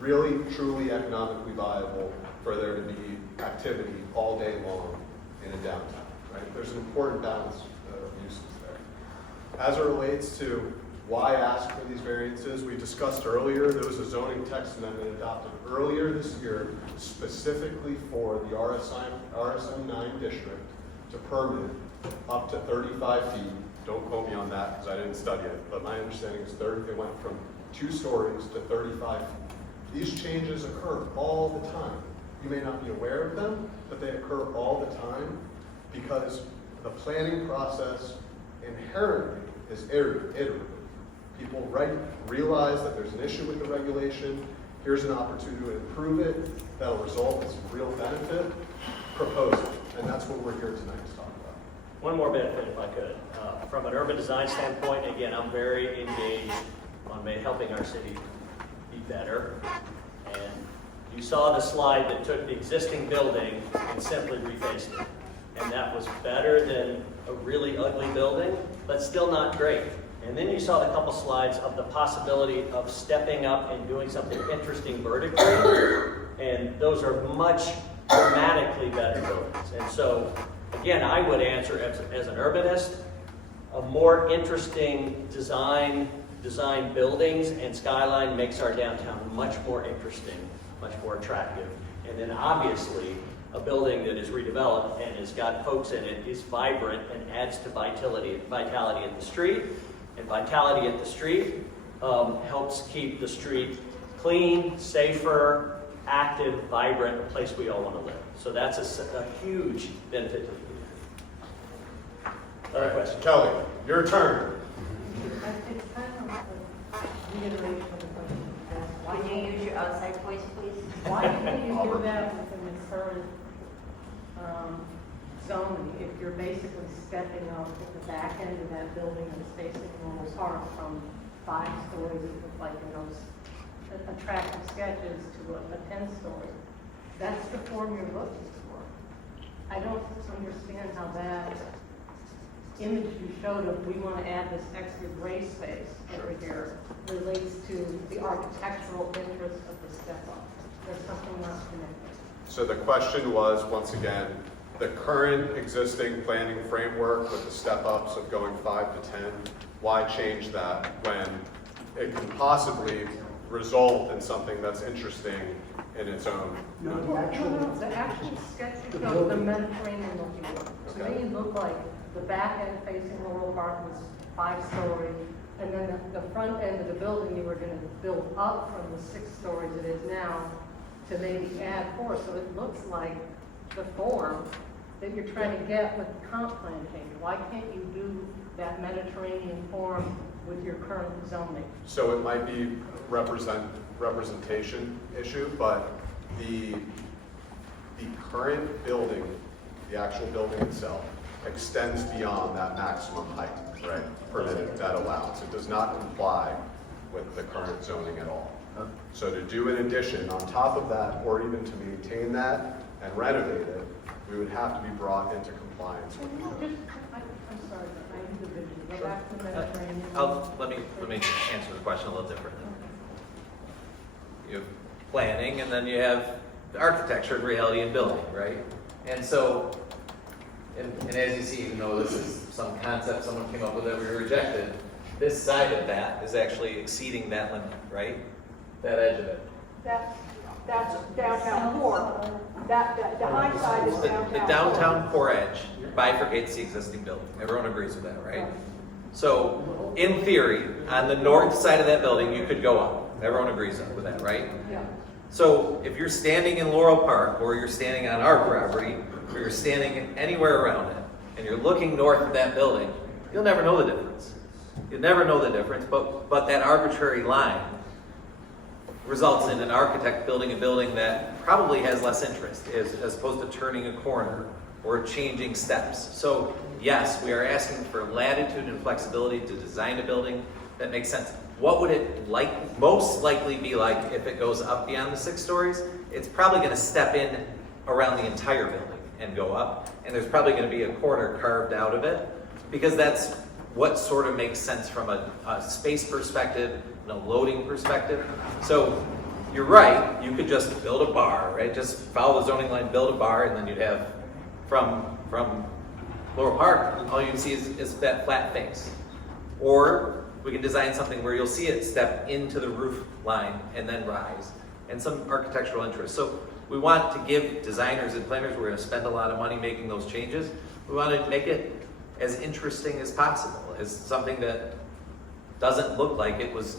really, truly economically viable for there to be activity all day long in a downtown, right? There's an important balance of uses there. As it relates to why ask for these variances, we discussed earlier, there was a zoning text amendment adopted earlier this year specifically for the RSM 9 district to permit up to 35 feet. Don't quote me on that because I didn't study it, but my understanding is it went from 2 stories to 35 feet. These changes occur all the time. You may not be aware of them, but they occur all the time because the planning process inherently is iterative. People realize that there's an issue with the regulation. Here's an opportunity to improve it. That'll result in some real benefit. Propose it. And that's what we're here tonight to talk about. One more benefit, if I could. From an urban design standpoint, again, I'm very engaged on helping our city be better. And you saw the slide that took the existing building and simply refaced it. and that was better than a really ugly building, but still not great. And then you saw the couple slides of the possibility of stepping up and doing something interesting vertically, and those are much dramatically better buildings. And so, again, I would answer as an urbanist, a more interesting design buildings and skyline makes our downtown much more interesting, much more attractive. And then obviously, a building that is redeveloped and has got folks in it is vibrant and adds to vitality at the street. And vitality at the street helps keep the street clean, safer, active, vibrant, a place we all want to live. So that's a huge benefit to the community. Other question? Kelly, your turn. It's kind of a reiteration of the question. Why Can you use your outside voice, please? Why can't you do that within the current zoning if you're basically stepping up at the back end of that building that's facing Laurel Park from 5 stories, it looked like in those attractive sketches, to a 10-story? That's the form you're looking for. I don't understand how that image you showed of we want to add this extra gray space over here relates to the architectural interest of the step up. There's something not connected. So the question was, once again, the current existing planning framework with the step-ups of going 5 to 10, why change that when it can possibly result in something that's interesting in its own? No, the actual sketch you showed, the Mediterranean looking one. To me, it looked like the back end facing Laurel Park was 5-story, and then the front end of the building you were going to build up from the 6 stories it is now to maybe add 4. So it looks like the form that you're trying to get with the comp plan change. Why can't you do that Mediterranean form with your current zoning? So it might be representation issue, but the current building, the actual building itself, extends beyond that maximum height, right, permitted, that allowance. It does not comply with the current zoning at all. So to do an addition on top of that, or even to maintain that and renovate it, we would have to be brought into compliance with the code. I'm sorry, but I need the vision. Go back to the Mediterranean. Let me answer the question a little differently. You have planning, and then you have the architecture and reality in building, right? And so, and as you see, even though this is some concept someone came up with that we rejected, this side of that is actually exceeding that limit, right? That edge of it. That's downtown core. The high side is downtown. The downtown core edge bifurcates the existing building. Everyone agrees with that, right? So, in theory, on the north side of that building, you could go up. Everyone agrees with that, right? Yeah. So, if you're standing in Laurel Park, or you're standing on our property, or you're standing anywhere around it, and you're looking north of that building, you'll never know the difference. You'll never know the difference, but that arbitrary line results in an architect building a building that probably has less interest as opposed to turning a corner or changing steps. So yes, we are asking for latitude and flexibility to design a building that makes sense. What would it most likely be like if it goes up beyond the 6 stories? It's probably going to step in around the entire building and go up, and there's probably going to be a corner carved out of it, because that's what sort of makes sense from a space perspective, a loading perspective. So you're right, you could just build a bar, right? Just follow the zoning line, build a bar, and then you'd have from Laurel Park, all you can see is that flat face. Or we can design something where you'll see it step into the roof line and then rise, and some architectural interest. So we want to give designers and planners, we're going to spend a lot of money making those changes. We want to make it as interesting as possible, as something that doesn't look like it was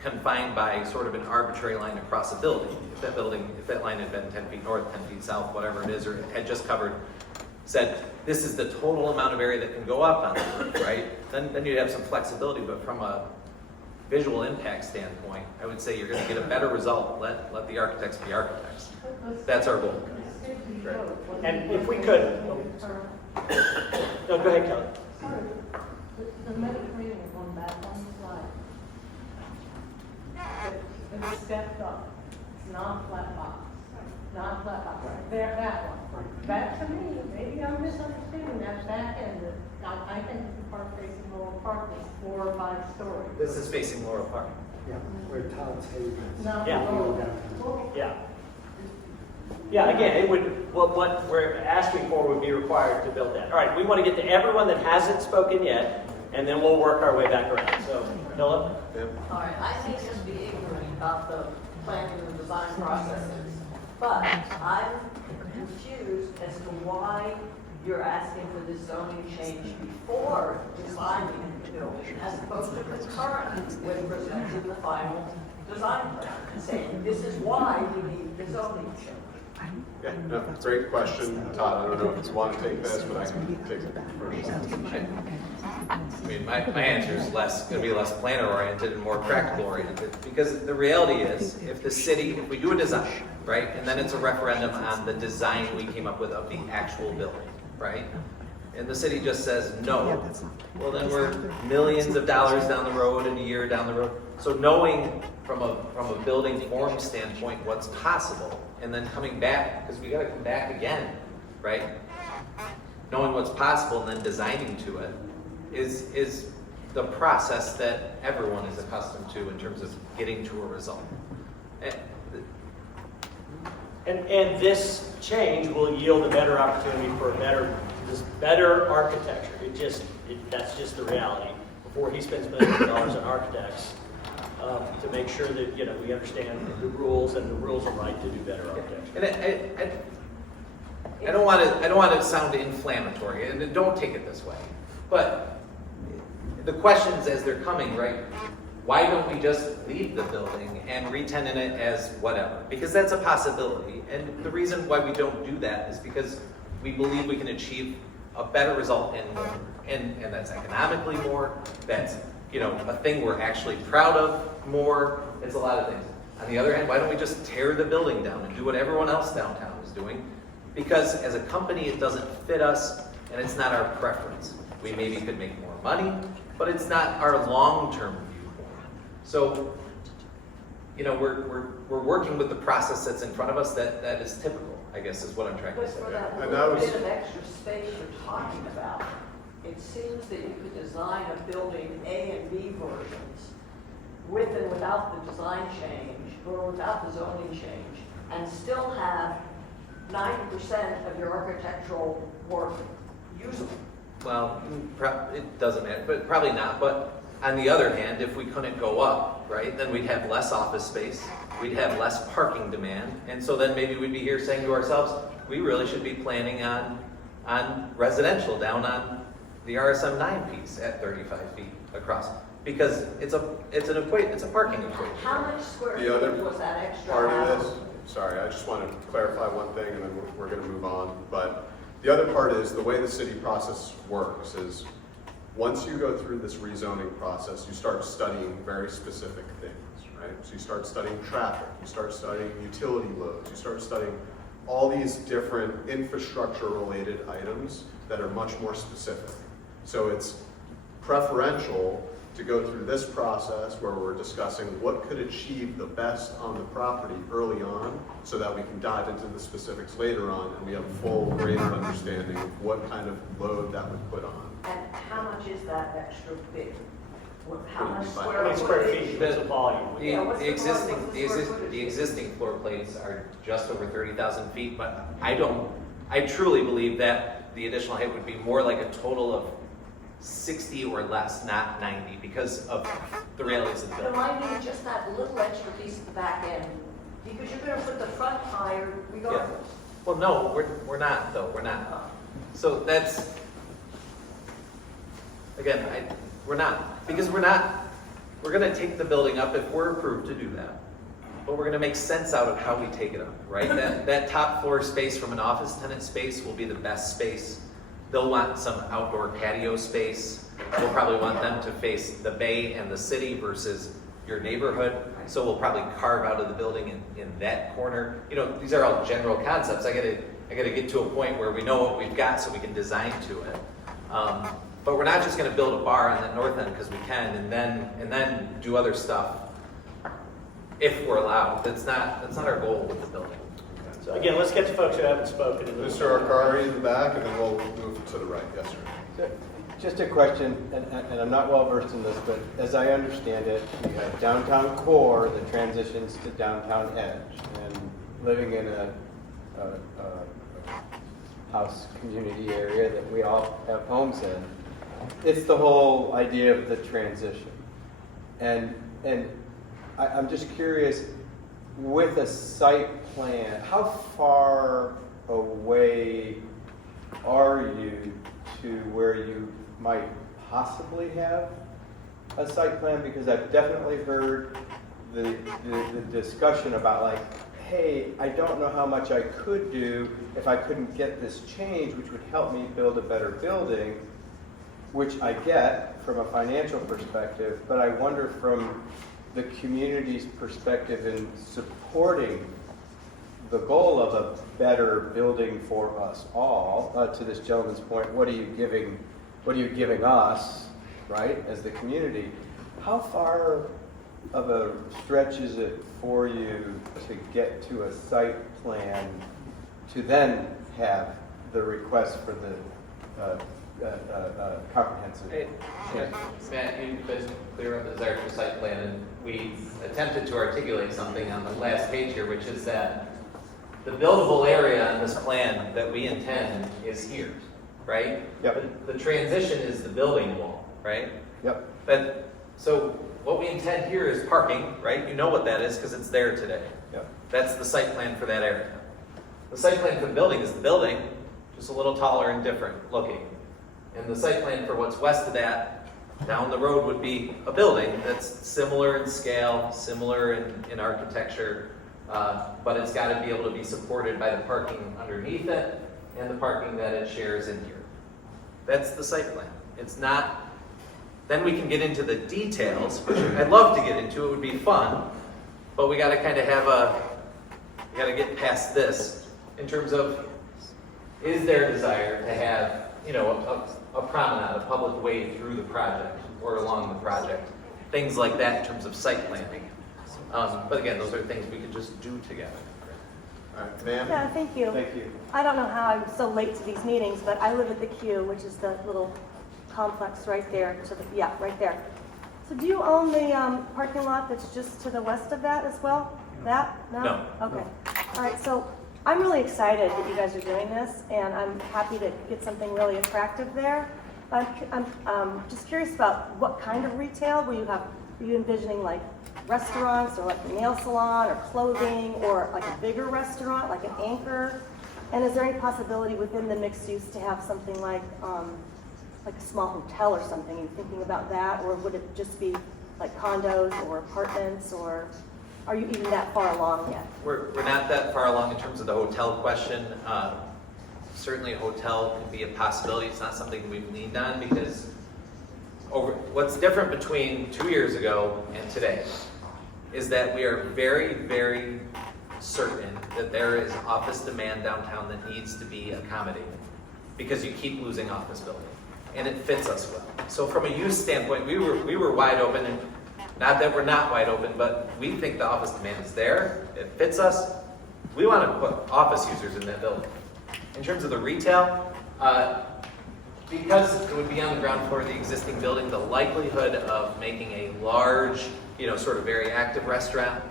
confined by sort of an arbitrary line across a building. If that line had been 10 feet north, 10 feet south, whatever it is, or it had just said, this is the total amount of area that can go up on the roof, right? Then you'd have some flexibility, but from a visual impact standpoint, I would say you're going to get a better result. Let the architects be architects. That's our goal. And if we could, no, go ahead, Kelly. Sorry, the Mediterranean one back on the slide. It's stepped up. It's not flat box. Not flat box. There, that one. That to me, maybe I'm misunderstanding. that back end, I think the park facing Laurel Park is 4 or 5 stories. This is facing Laurel Park. Yeah, where Todd's Haven is. No, Yeah. Laurel. Yeah. Yeah, again, it would, what we're asking for would be required to build that. All right, we want to get to everyone that hasn't spoken yet, and then we'll work our way back around. So, Philip? All right, I may just be ignorant about the planning and design processes, but I'm confused as to why you're asking for this zoning change before designing the building, as opposed to concurrent with presenting the final design plan and saying, this is why we need the zoning change. Yeah, no, great question, Todd. I don't know if you want to take this, but I can take it first. I mean, my answer is going to be less planner oriented and more practical oriented, because the reality is, if we do a design, right, and then it's a referendum on the design we came up with of the actual building, right, and the city just says no, well then we're millions of dollars down the road and a year down the road. So knowing from a building form standpoint what's possible, and then coming back, because we got to come back again, right? Knowing what's possible and then designing to it is the process that everyone is accustomed to in terms of getting to a result. And this change will yield a better opportunity for better architecture. That's just the reality. Before he spends millions of dollars on architects, to make sure that we understand the rules and the rules are right to do better architecture. And I don't want to sound inflammatory, and don't take it this way, but the questions as they're coming, right? Why don't we just leave the building and re-tenant it as whatever? Because that's a possibility, and the reason why we don't do that is because we believe we can achieve a better result and more, and that's economically more. That's a thing we're actually proud of more. It's a lot of things. On the other hand, why don't we just tear the building down and do what everyone else downtown is doing? Because as a company, it doesn't fit us, and it's not our preference. We maybe could make more money, but it's not our long-term view. So, we're working with the process that's in front of us that is typical, I guess, is what I'm trying to But say. for that And little that was- bit of extra space you're talking about, it seems that you could design a building A and B versions with and without the design change, or without the zoning change, and still have 90% of your architectural work usable. Well, it doesn't matter, but probably not. But on the other hand, if we couldn't go up, right, then we'd have less office space, we'd have less parking demand, and so then maybe we'd be here saying to ourselves, we really should be planning on residential down on the RSM 9 piece at 35 feet across, because it's a parking equation. How much square The other feet was that extra part of house? this, sorry, I just want to clarify one thing, and then we're going to move on. But the other part is the way the city process works is once you go through this rezoning process, you start studying very specific things, right? So you start studying traffic, you start studying utility loads, you start studying all these different infrastructure-related items that are much more specific. So it's preferential to go through this process where we're discussing what could achieve the best on the property early on so that we can dive into the specifics later on and we have a full greater understanding of what kind of load that would put on. And how much is that extra big? How much How many square feet? What's the volume? The existing floor plates are just over 30,000 feet, but I truly believe that the additional height would be more like a total of 60 or less, not 90, because of the realities of the building. Remind me just that little extra piece at the back end, because you're going to put the front higher regardless. Well, no, we're not, though. We're not. So that's, again, we're not. Because we're going to take the building up if we're approved to do that. But we're going to make sense out of how we take it up, right? That top floor space from an office tenant space will be the best space. They'll want some outdoor patio space. We'll probably want them to face the bay and the city versus your neighborhood. So we'll probably carve out of the building in that corner. These are all general concepts. I gotta get to a point where we know what we've got so we can design to it. But we're not just gonna build a bar on the north end because we can and then do other stuff if we're allowed. That's not our goal with the building. So again, let's get to folks who haven't spoken. Mr. Arcari in the back, and then we'll move to the right, yes, sir. So, just a question, and I'm not well versed in this, but as I understand it, you have downtown core that transitions to downtown edge, and living in a house community area that we all have homes in, it's the whole idea of the transition. And I'm just curious, with a site plan, how far away are you to where you might possibly have a site plan? Because I've definitely heard the discussion about like, hey, I don't know how much I could do if I couldn't get this change, which would help me build a better building, which I get from a financial perspective, but I wonder from the community's perspective in supporting the goal of a better building for us all. To this gentleman's point, what are you giving us, right, as the community? How far of a stretch is it for you to get to a site plan to then have the request for the comprehensive? Hey, Matt, you guys clear up the desire for site plan, and we attempted to articulate something on the last page here, which is that the buildable area on this plan that we intend is here, right? Yep. The transition is the building wall, right? Yep. But so what we intend here is parking, right? You know what that is because it's there today. Yep. That's the site plan for that area. The site plan for the building is the building, just a little taller and different looking. And the site plan for what's west of that, down the road, would be a building that's similar in scale, similar in architecture, but it's got to be able to be supported by the parking underneath it and the parking that it shares in here. That's the site plan. It's not, then we can get into the details, which I'd love to get into, it would be fun, but we got to kind of we got to get past this in terms of, is there a desire to have, you know, a promenade, a public way through the project or along the project, things like that in terms of site planning. But again, those are things we can just do together. All right, ma'am? Yeah, thank you. Thank you. I don't know how I'm so late to these meetings, but I live at the Q, which is the little complex right there. Yeah, right there. So do you own the parking lot that's just to the west of that as well? That? No? No. Okay. All right, so I'm really excited that you guys are doing this, and I'm happy to get something really attractive there. I'm just curious about what kind of retail will you have? Are you envisioning like restaurants or like a nail salon or clothing or like a bigger restaurant, like an anchor? And is there any possibility within the mixed use to have something like a small hotel or something? Are you thinking about that, or would it just be like condos or apartments, or are you even that far along yet? We're not that far along in terms of the hotel question. Certainly a hotel could be a possibility. It's not something we've leaned on because what's different between 2 years ago and today is that we are very, very certain that there is office demand downtown that needs to be accommodated because you keep losing office building, and it fits us well. So from a use standpoint, we were wide open, and not that we're not wide open, but we think the office demand is there. It fits us. We want to put office users in that building. In terms of the retail, because it would be on the ground floor of the existing building, the likelihood of making a large, sort of very active restaurant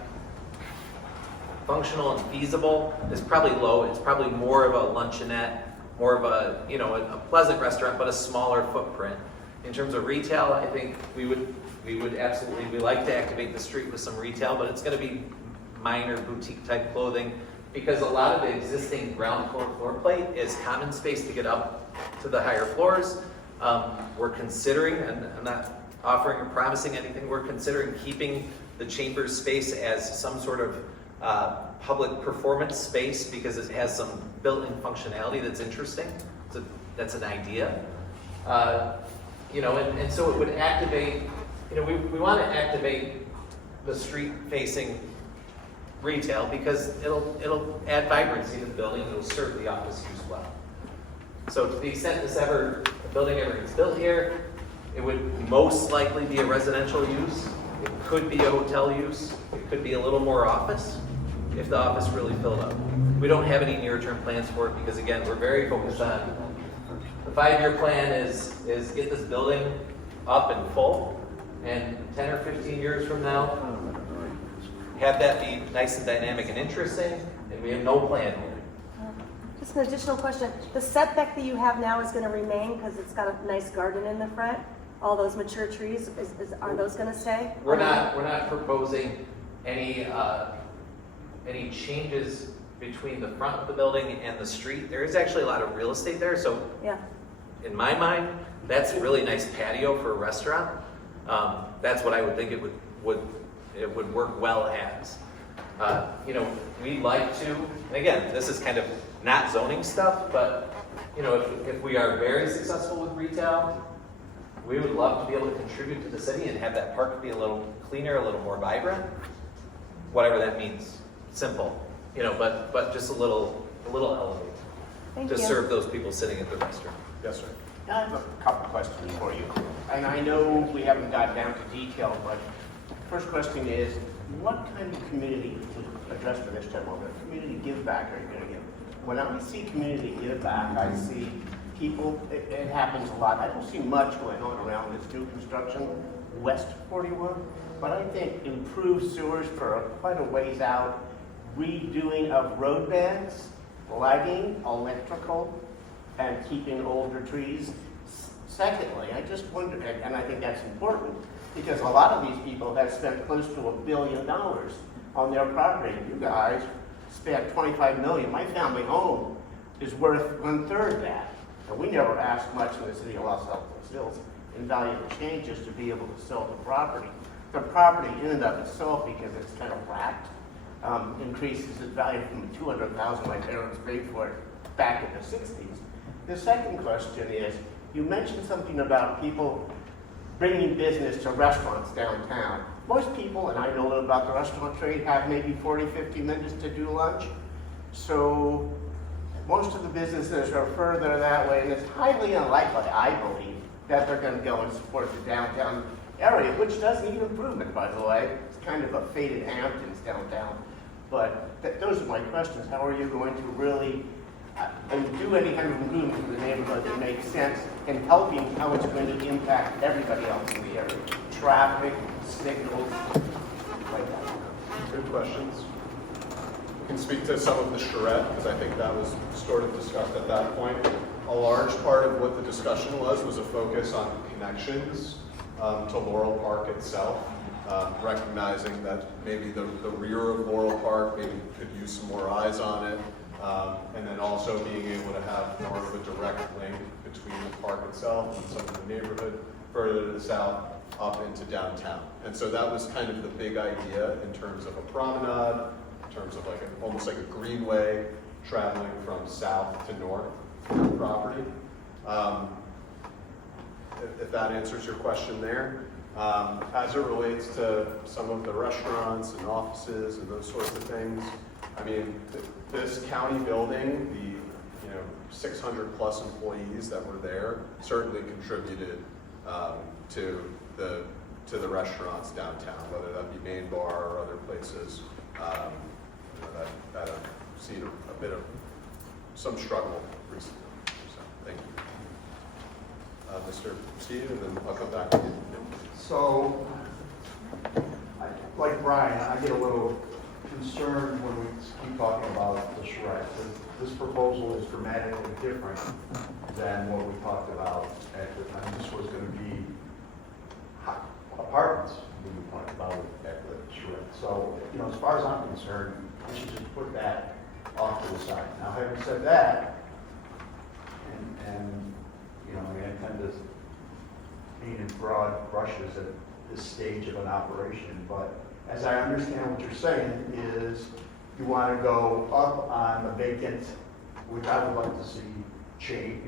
functional and feasible is probably low. It's probably more of a luncheonette, more of a, a pleasant restaurant, but a smaller footprint. In terms of retail, I think we would absolutely, we like to activate the street with some retail, but it's going to be minor boutique type clothing because a lot of the existing ground floor plate is common space to get up to the higher floors. We're considering, and I'm not offering or promising anything, we're considering keeping the chambers space as some sort of public performance space because it has some built-in functionality that's interesting. So that's an idea. And so it would activate, we want to activate the street-facing retail because it'll add vibrancy to the building, it'll serve the office use well. So to the extent the building ever gets built here, it would most likely be a residential use. It could be a hotel use. It could be a little more office if the office really filled up. We don't have any near-term plans for it because, again, we're very focused on The 5-year plan is get this building up and full, and 10 or 15 years from now, have that be nice and dynamic and interesting, and we have no plan here. Just an additional question. The setback that you have now is going to remain because it's got a nice garden in the front? All those mature trees, are those going to stay? We're not proposing any changes between the front of the building and the street. There is actually a lot of real estate there, so Yeah. in my mind, that's a really nice patio for a restaurant. That's what I would think it would work well as. We'd like to, and again, this is kind of not zoning stuff, but if we are very successful with retail, we would love to be able to contribute to the city and have that park be a little cleaner, a little more vibrant, whatever that means. Simple, but just a little elevated. Thank to you. serve those people sitting at the restaurant. Yes, sir. I have a couple questions for you. And I know we haven't got down to detail, but first question is, what kind of community, to address for this time, what community give back are you going to give? When I see community give back, I see people, it happens a lot. I don't see much going on around this new construction west 41, but I think improved sewers for quite a ways out, redoing of road beds, lighting, electrical, and keeping older trees. Secondly, I just wonder, and I think that's important, because a lot of these people have spent close to $1 billion on their property. You guys spent $25 million. My family home is worth 1/3 that. And we never asked much in the city of Los Altos Hills in value changes to be able to sell the property. The property in and of itself, because it's kind of flat, increases its value from the $200,000 my parents paid for it back in the 60s. The second question is, you mentioned something about people bringing business to restaurants downtown. Most people, and I know a little about the restaurant trade, have maybe 40, 50 minutes to do lunch. So most of the businesses are further that way, and it's highly unlikely, I believe, that they're going to go and support the downtown area, which does need improvement, by the way. It's kind of a faded Hamptons downtown. But those are my questions. How are you going to really do any kind of improvement to the neighborhood that makes sense, and helping how it's going to impact everybody else in the area? Traffic, signals, like that. Good questions. We can speak to some of the charrette, because I think that was sort of discussed at that point. A large part of what the discussion was a focus on connections to Laurel Park itself, recognizing that maybe the rear of Laurel Park maybe could use some more eyes on it, and then also being able to have more of a direct link between the park itself and some of the neighborhood further to the south up into downtown. And so that was kind of the big idea in terms of a promenade, in terms of almost like a greenway traveling from south to north through the property. If that answers your question there. As it relates to some of the restaurants and offices and those sorts of things, I mean, this county building, the 600 plus employees that were there certainly contributed to the restaurants downtown, whether that be Main Bar or other places that have seen a bit of some struggle recently. So, thank you. Mr. Steve, and then I'll come back to you. So, like Brian, I get a little concerned when we keep talking about the charrette. This proposal is dramatically different than what we talked about at the time. This was going to be apartments we talked about at the charrette. So, as far as I'm concerned, we should just put that off to the side. Now, having said that, and I intend to paint in broad brushes at this stage of an operation, but as I understand what you're saying is you want to go up on the vacant, which I would like to see change.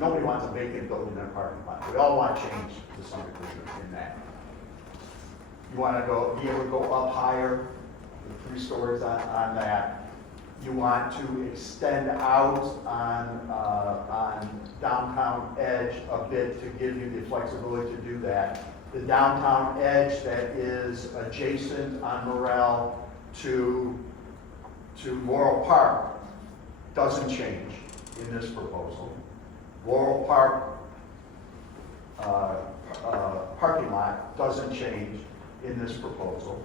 Nobody wants a vacant building in a parking lot. We all want change to some degree in that. You want to be able to go up higher, 3 stories on that. You want to extend out on downtown edge a bit to give you the flexibility to do that. The downtown edge that is adjacent on Morel to Laurel Park doesn't change in this proposal. Laurel Park parking lot doesn't change in this proposal.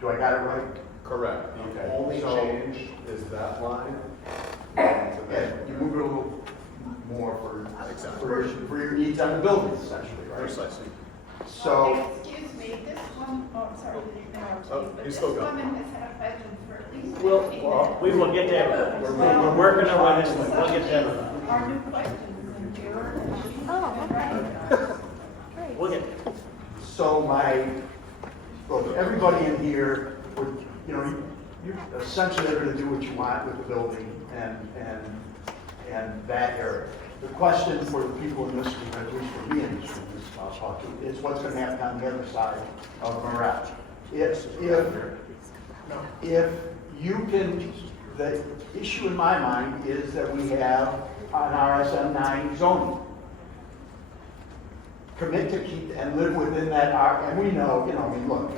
Do I got it right? Correct. The Okay, only so- change is that line. Yeah, you move it a little more for your needs on the building, essentially, right? Precisely. So, Excuse me, this one, oh, I'm sorry to interrupt Oh, you, but he's this still going. woman has had a question for at least 15 Well, minutes. we will get to everyone. We're working our way this way. We'll get to everyone. Our new questions in here. Oh, okay. Great. We'll get so look, everybody in here, would, you know, you essentially are going to do what you want with the building and that area. The question for the people in this room, at least for me in this room, I'll talk to, is what's going to happen on the other side of Morale. If you can, the issue in my mind is that we have an RSM 9 zoning. Commit to keep and live within that and we know, I mean, look,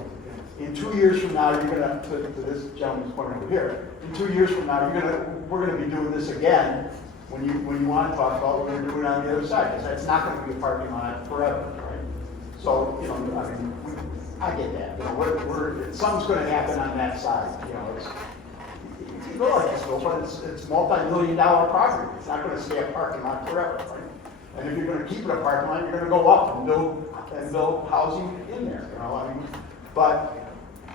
in 2 years from now, you're gonna, to this gentleman's point over here, in 2 years from now, we're gonna be doing this again when you want to talk about what we're gonna do it on the other side, because that's not gonna be a parking lot forever, right? So, I mean, I get that, something's gonna happen on that side, it's go like this, but it's multi-million-dollar property, it's not gonna stay a parking lot forever, right? And if you're going to keep it a parking lot, you're going to go up and build housing in there. I mean, but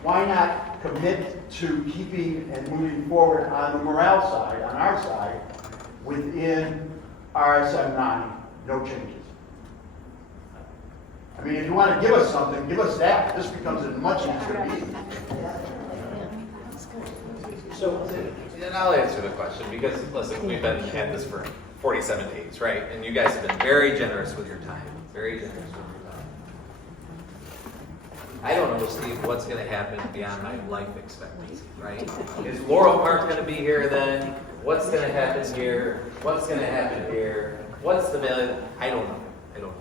why not commit to keeping and moving forward on the Morale side, on our side, within RSM 9, no changes. I mean, if you want to give us something, give us that. This becomes a much easier meeting. So, And I'll answer the question because, listen, we've been at this for 47 days, right? And you guys have been very generous with your time. Very generous with your time. I don't know, Steve, what's going to happen beyond my life expectancy, right? Is Laurel Park going to be here then? What's going to happen here? What's going to happen here? What's the value? I don't know.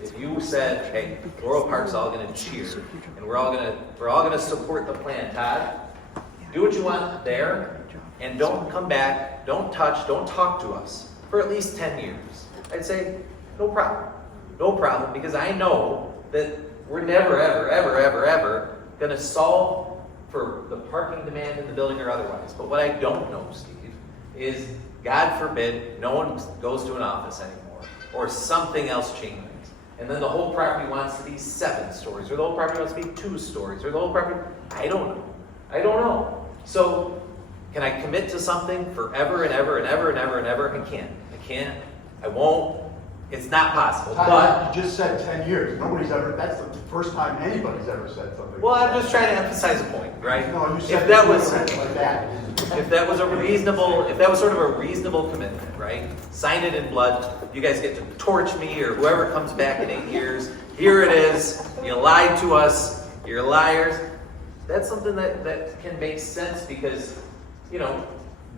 If you said, hey, Laurel Park's all going to cheer and we're all going to support the plan, Todd, do what you want there and don't come back, don't touch, don't talk to us for at least 10 years. I'd say, no problem. No problem, because I know that we're never, ever, ever, ever, ever going to solve for the parking demand in the building or otherwise. But what I don't know, Steve, is God forbid no one goes to an office anymore or something else changes. And then the whole property wants to be 7 stories, or the whole property wants to be 2 stories, or the whole property, I don't know. So, can I commit to something forever and ever and ever and ever and ever? I can't. I won't. It's not possible. But you just said 10 years. That's the first time anybody's ever said something. Well, I'm just trying to emphasize a point, right? No, you said if that was like that. if that was sort of a reasonable commitment, right? Sign it in blood. You guys get to torch me or whoever comes back in 8 years. Here it is. You lied to us. You're liars. That's something that can make sense because,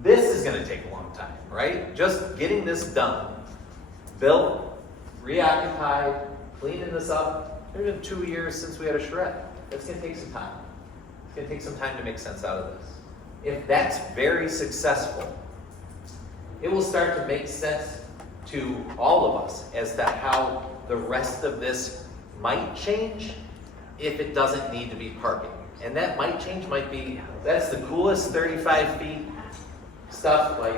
this is going to take a long time, right? Just getting this done, built, reoccupied, cleaning this up. It's been 2 years since we had a charrette. That's going to take some time. It's going to take some time to make sense out of this. If that's very successful, it will start to make sense to all of us as to how the rest of this might change if it doesn't need to be parking. And that might be, that's the coolest 35 feet stuff, like.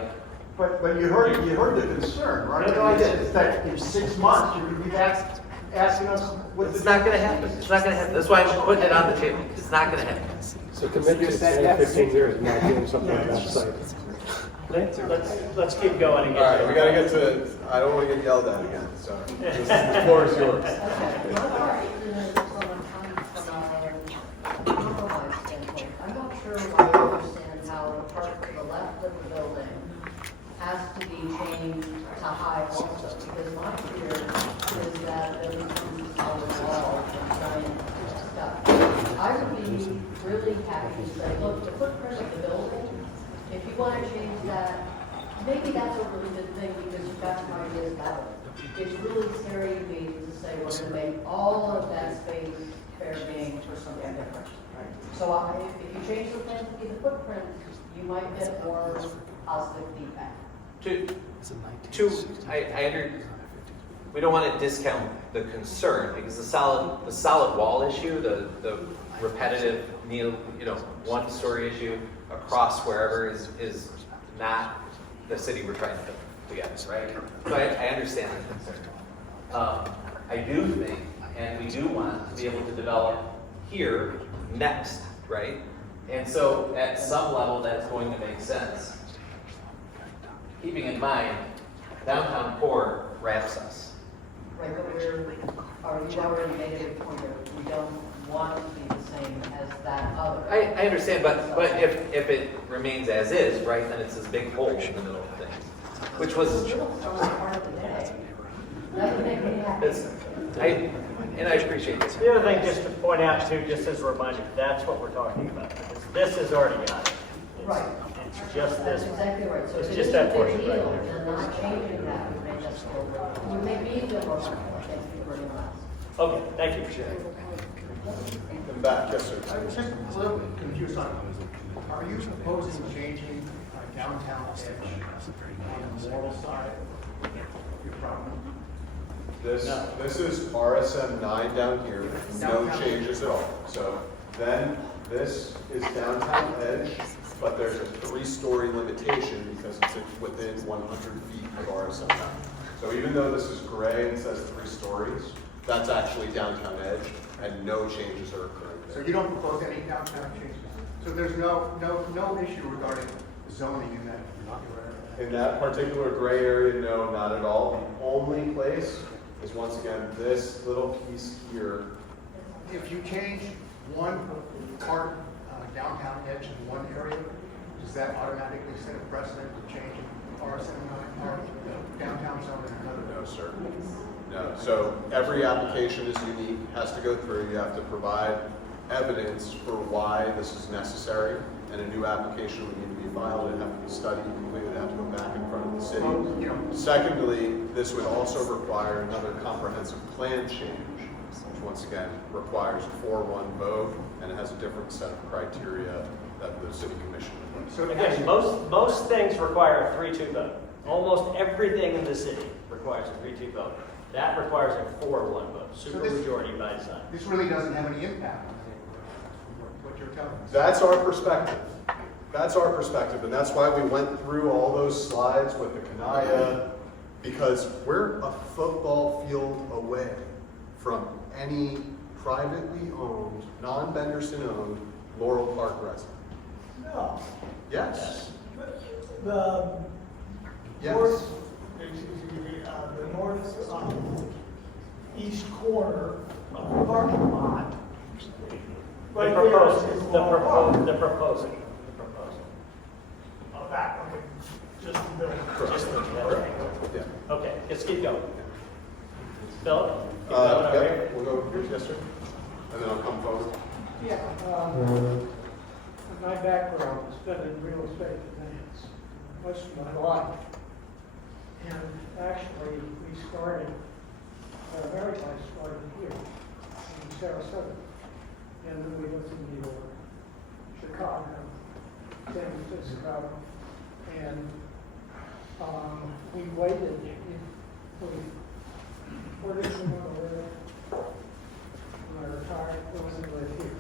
But you heard the concern, right? No, I did. It's that in 6 months, you're going to be asking us what It's not going to happen. It's not going to happen. That's why I'm putting it on the table. It's not going to happen. So commit to 10, 15 years, not doing something on that site. let's keep going and All right, get we gotta get to it. I don't want to get yelled at again, so the floor is yours. I'm not sure why I understand how the part to the left of the building has to be changed to high also, because my fear is that it becomes a wall and giant stuff. I would be really happy to say, look, the footprint of the building, if you want to change that, maybe that's a really good thing because you've got some ideas about it. It's really scary to me to say we're going to make all of that space fair game for something different. So if you change the plan to be the footprint, you might get more positive feedback. we don't want to discount the concern because the solid wall issue, the repetitive one-story issue across wherever is not the city we're trying to get, right? So I understand the concern. I do think, and we do want to be able to develop here next, right? And so at some level, that's going to make sense. Keeping in mind, downtown core wraps us. Right, but you already made it a point of we don't want to be the same as that other. I understand, but if it remains as is, right, then it's this big hole in the middle of things, which was. And I appreciate this. The other thing, just to point out too, just as a reminder, that's what we're talking about. This is already got it. Right. It's just this. That's exactly right. So It's if just it that is a portion big right deal, there. then not changing that would make us feel good. Would make me feel more comfortable. Thank you very much. Okay, thank you for sharing. In the back, yes, sir. I'm just a little bit confused on, are you proposing changing downtown edge on the Laurel side of your property? This is RSM 9 down here, no changes at all. So then this is downtown edge, but there's a 3-story limitation because it's within 100 feet of RSM 9. So even though this is gray and says 3 stories, that's actually downtown edge and no changes are occurring So there. you don't propose any downtown changes? So there's no issue regarding zoning in that particular area? In that particular gray area, no, not at all. The only place is once again this little piece here. If you change one part downtown edge in one area, does that automatically set a precedent to change RSM or downtown zone in another? No, sir. No. So every application is unique, has to go through. You have to provide evidence for why this is necessary, and a new application would need to be filed. It'd have to be studied completely. It'd have to go back in front of the city. Secondly, this would also require another comprehensive plan change, which once again requires a 4-1 vote, and it has a different set of criteria that the city commission would like. So again, most things require a 3-2 vote. Almost everything in the city requires a 3-2 vote. That requires a 4-1 vote, supermajority by design. This really doesn't have any impact on what you're telling us. That's our perspective. That's our perspective, and that's why we went through all those slides with the Kanaya, because we're a football field away from any privately owned, non-Benderson owned Laurel Park resident. No. Yes. The Yes. north, the north east corner of the parking lot. The proposal. Oh, that, okay, just the building. Just the building. Yeah. Okay, let's keep going. Philip? Keep going over here. Yep, we'll go over here, yes, sir. And then I'll come forward. Yeah, my background has been in real estate finance most of my life. And actually, we started, our marriage life started here in Sarasota. And then we went to New York, Chicago, San Francisco, and we waited. Where did we want to live? When I retired, we wanted to live here.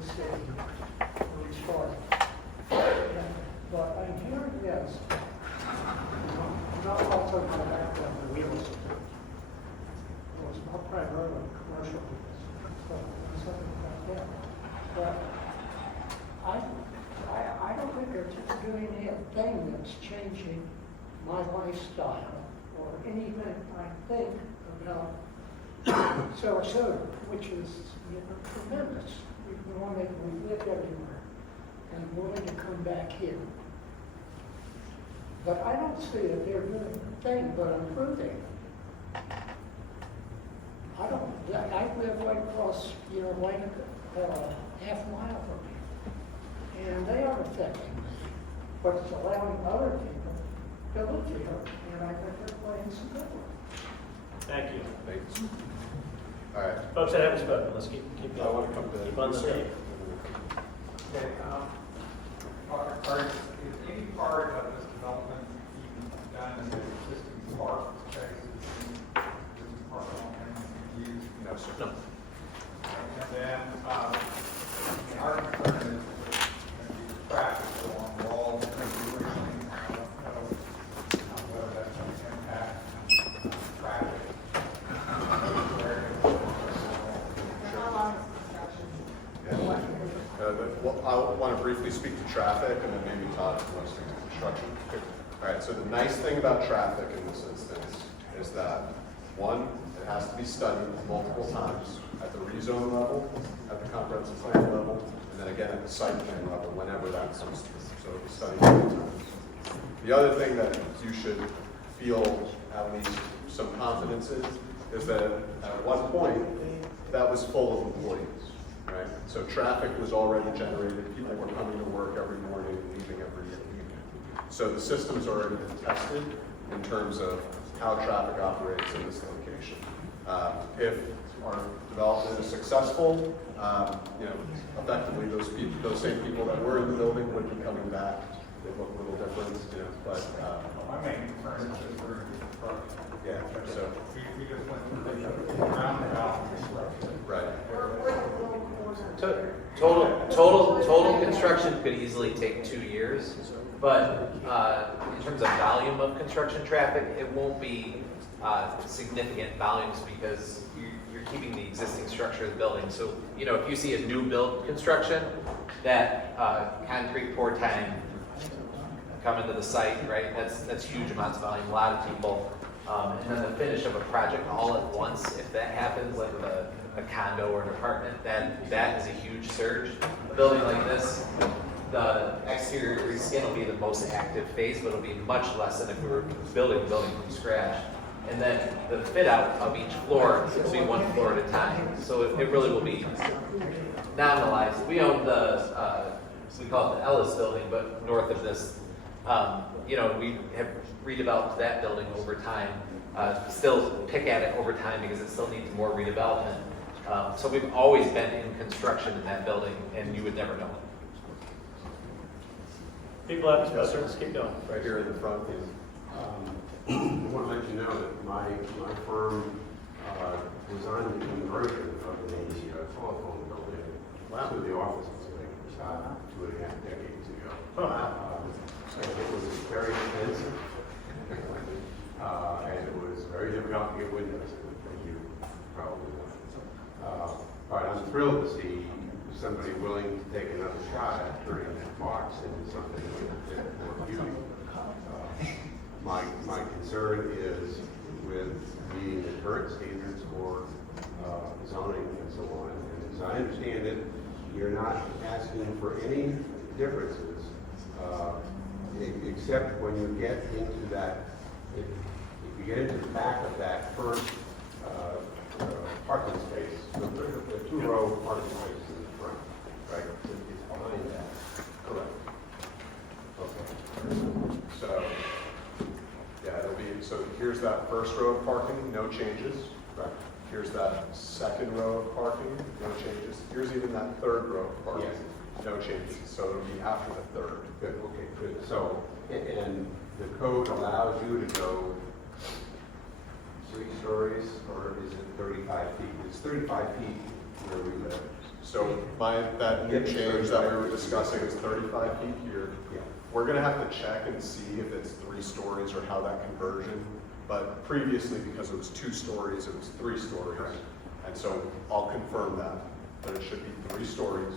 The city where we started. But I'm hearing this. I'm not also my background in real estate. It was not primarily commercial business, but something like that. But I don't think they're doing anything that's changing my lifestyle or anything I think about Sarasota, which is tremendous. We lived everywhere and willing to come back here. But I don't see that they're doing a thing but improving. I live right across, like half a mile from here. And they are affecting me. But it's allowing other people to live here. And I think they're playing some good one. Thank you. Thanks. All right. Folks that haven't spoken, let's keep going. I want to come to Keep on the tape. Okay, is any part of this development I want to briefly speak to traffic, and then maybe Todd wants to speak to construction. All right, so the nice thing about traffic in this instance is that, one, it has to be studied multiple times at the rezone level, at the comprehensive plan level, and then again at the site plan level, whenever that comes through. So it'll be studied many times. The other thing that you should feel at least some confidence in is that at one point, that was full of employees, right? So traffic was already generated, people were coming to work every morning, leaving every evening. So the system's already been tested in terms of how traffic operates in this location. If our development is successful, effectively those same people that were in the building would be coming back. They look a little different, but My main concern is that we're in yeah. So we just went through the roundabout construction. right. Total construction could easily take 2 years, but in terms of volume of construction traffic, it won't be significant volumes because you're keeping the existing structure of the building. So, if you see a new build construction, that concrete pour tank come into the site, right? That's huge amounts of volume, a lot of people. And then the finish of a project all at once, if that happens, like with a condo or an apartment, that is a huge surge. A building like this, the exterior reskin will be the most active phase, but it'll be much less than if we were building from scratch. And then the fit out of each floor will be one floor at a time. So it really will be nominalized. We own we call it the Ellis building, but north of this, we have redeveloped that building over time. Still pick at it over time because it still needs more redevelopment. So we've always been in construction in that building, and you would never know it. People have questions, keep going. Right here in the front. I want to let you know that my firm designed the conversion of the telephone building to the offices about 2.5 decades ago. So it was very expensive, and it was very difficult to get windows, as you probably know. But I'm thrilled to see somebody willing to take another shot at turning that box into something a bit more beautiful. My concern is with meeting the current standards for zoning and so on. And as I understand it, you're not asking for any differences except when you get into that, if you get into the back of that first parking space, the two-row parking space in the front, right? It's behind that. Correct. Okay. So, yeah, so here's that first row of parking, no changes. Right. Here's that second row of parking, no changes. Here's even that third row of parking, no changes. So it'll be after the third. Good, okay, good. So, and the code allows you to go 3 stories, or is it 35 feet? It's 35 feet where we live. So that new change that we were discussing is 35 feet here. Yeah. We're going to have to check and see if it's 3 stories or how that conversion. But previously, because it was 2 stories, it was 3 stories. Right. And so I'll confirm that. But it should be 3 stories,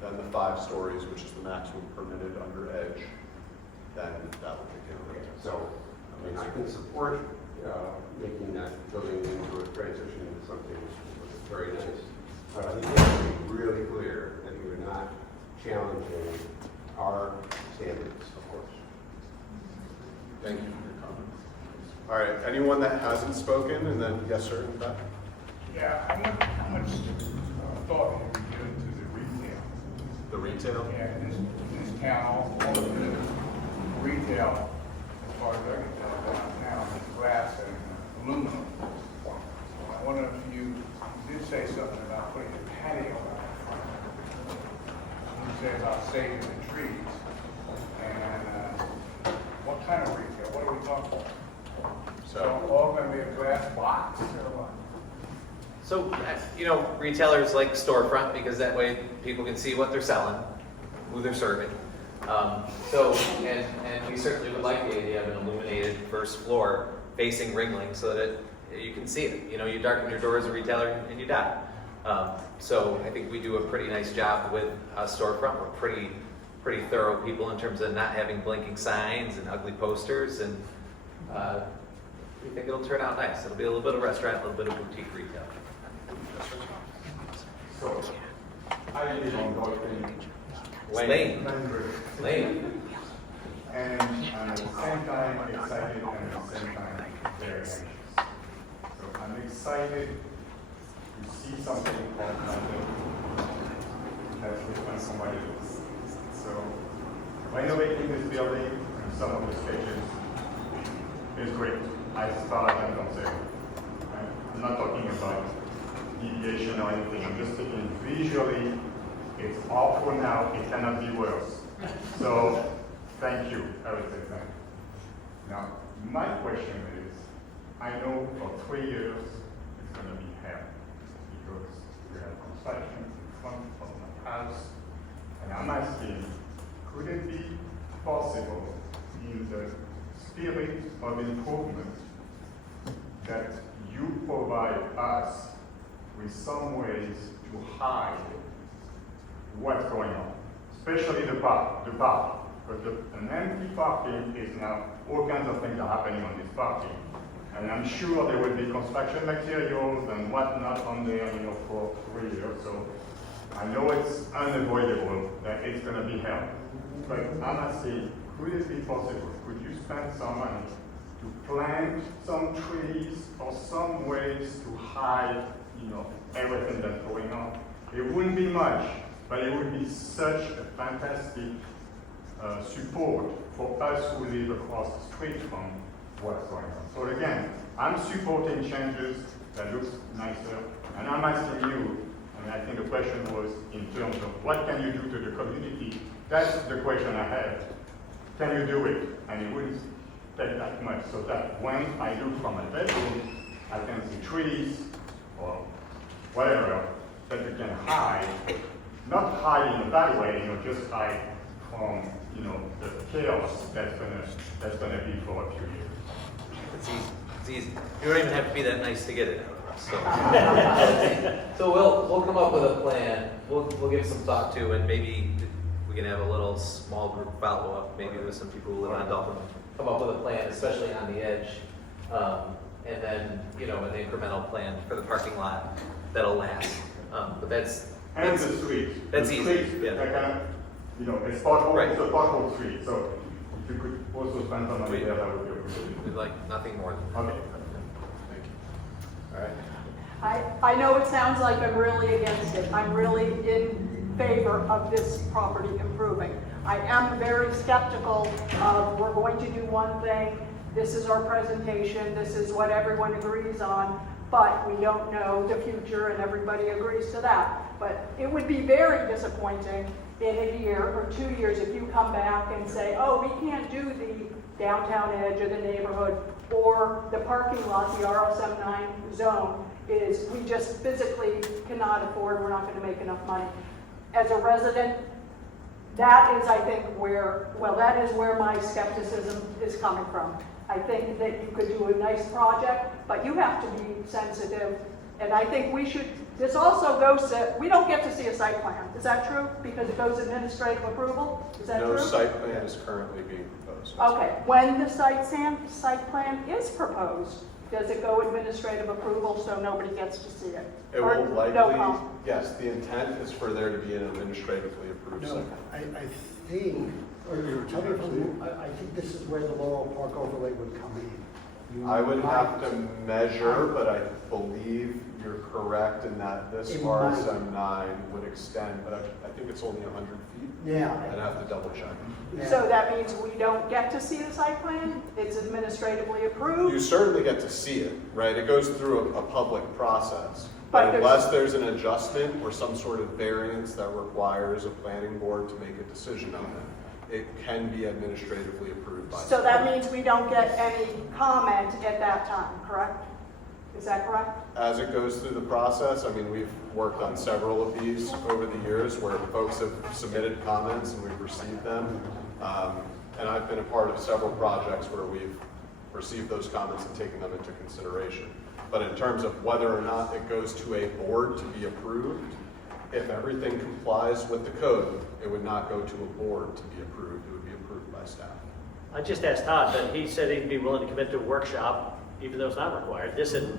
then the 5 stories, which is the maximum permitted under edge. Then that will kick in. Okay. So, I mean, I can support making that building into a transition into something that's very nice. But I think you have to be really clear that you're not challenging our standards, of course. Thank you for your comment. All right, anyone that hasn't spoken, and then yes, sir, in the back. Yeah, how much thought have you given to the retail? The retail? Yeah, this town, all of the retail, as far as I can tell, downtown, is glass and aluminum. So I wonder if you did say something about putting a patio out front. You said about saving the trees. And what kind of retail? What are we talking about? So all going to be a glass box or what? So, retailers like storefront because that way people can see what they're selling, who they're serving. And we certainly would like the idea of an illuminated first floor facing Ringling so that you can see it. You darken your door as a retailer and you die. So I think we do a pretty nice job with a storefront. We're pretty thorough people in terms of not having blinking signs and ugly posters, and we think it'll turn out nice. It'll be a little bit of restaurant, a little bit of boutique retail. So, I live on Dolphin Lane. Lane. And at the same time excited and at the same time very anxious. So I'm excited to see something called London that's different from what it is. So renovating this building and some of the stages is great, as far as I'm concerned. I'm not talking about deviation or anything, I'm just thinking visually, it's awful now, it cannot be worse. So, thank you, I would say thank you. Now, my question is, I know for 3 years it's going to be hell, because we have construction in front of my house, and I'm asking, could it be possible in the spirit of improvement that you provide us with some ways to hide what's going on, especially the park, because an empty parking is now, all kinds of things are happening on this parking, and I'm sure there will be construction materials and whatnot on there, for 3 years, so I know it's unavoidable that it's going to be hell, but I'm asking, could it be possible, could you spend some money to plant some trees or some ways to hide everything that's going on? It wouldn't be much, but it would be such a fantastic support for us who live across the street from what's going on. So again, I'm supporting changes that looks nicer, and I'm asking you, and I think the question was in terms of what can you do to the community? That's the question I have. Can you do it? And it wouldn't take that much, so that when I look from my bedroom, I can see trees or whatever that you can hide, not hide in a bad way, just hide from the chaos that's gonna be for a few years. It's easy. It's easy. You don't even have to be that nice to get it out of us. So we'll come up with a plan. We'll give some thought to, and maybe we can have a little small group follow up, maybe with some people who live on Dolphin. Come up with a plan, especially on the edge, and then an incremental plan for the parking lot that'll last. But that's the street. That's the easy. Street, Yeah. It's pothole, Right. it's a pothole street. So if you could also spend some money there, that would be appreciated. We'd like nothing more than that. Okay. Thank you. All right. I know it sounds like I'm really against it. I'm really in favor of this property improving. I am very skeptical of we're going to do one thing, this is our presentation, this is what everyone agrees on, but we don't know the future and everybody agrees to that. But it would be very disappointing in a year or 2 years if you come back and say, oh, we can't do the downtown edge of the neighborhood or the parking lot, the RSM9 zone is we just physically cannot afford, we're not going to make enough money. As a resident, that is, I think, that is where my skepticism is coming from. I think that you could do a nice project, but you have to be sensitive. And I think this also goes to, we don't get to see a site plan. Is that true? Because it goes administrative approval? Is that true? No site plan is currently being proposed. Okay, when the site plan is proposed, does it go administrative approval so nobody gets to see it? It Or will likely, no comment? yes, the intent is for there to be an administratively approved No, site. I think, I think this is where the Laurel Park overlay would come in. I would have to measure, but I believe you're correct in that this It RSM9 would extend, but I think it's only 100 feet. Yeah. I'd have to double check. So that means we don't get to see the site plan? It's administratively approved? You certainly get to see it, right? It goes through a public process. But But unless there's an adjustment or some sort of variance that requires a planning board to make a decision on it, it can be administratively approved by. So that means we don't get any comment at that time, correct? Is that correct? As it goes through the process, I mean, we've worked on several of these over the years where folks have submitted comments and we've received them. And I've been a part of several projects where we've received those comments and taken them into consideration. But in terms of whether or not it goes to a board to be approved, if everything complies with the code, it would not go to a board to be approved. It would be approved by staff. I just asked Todd, but he said he'd be willing to commit to a workshop, even though it's not required. This is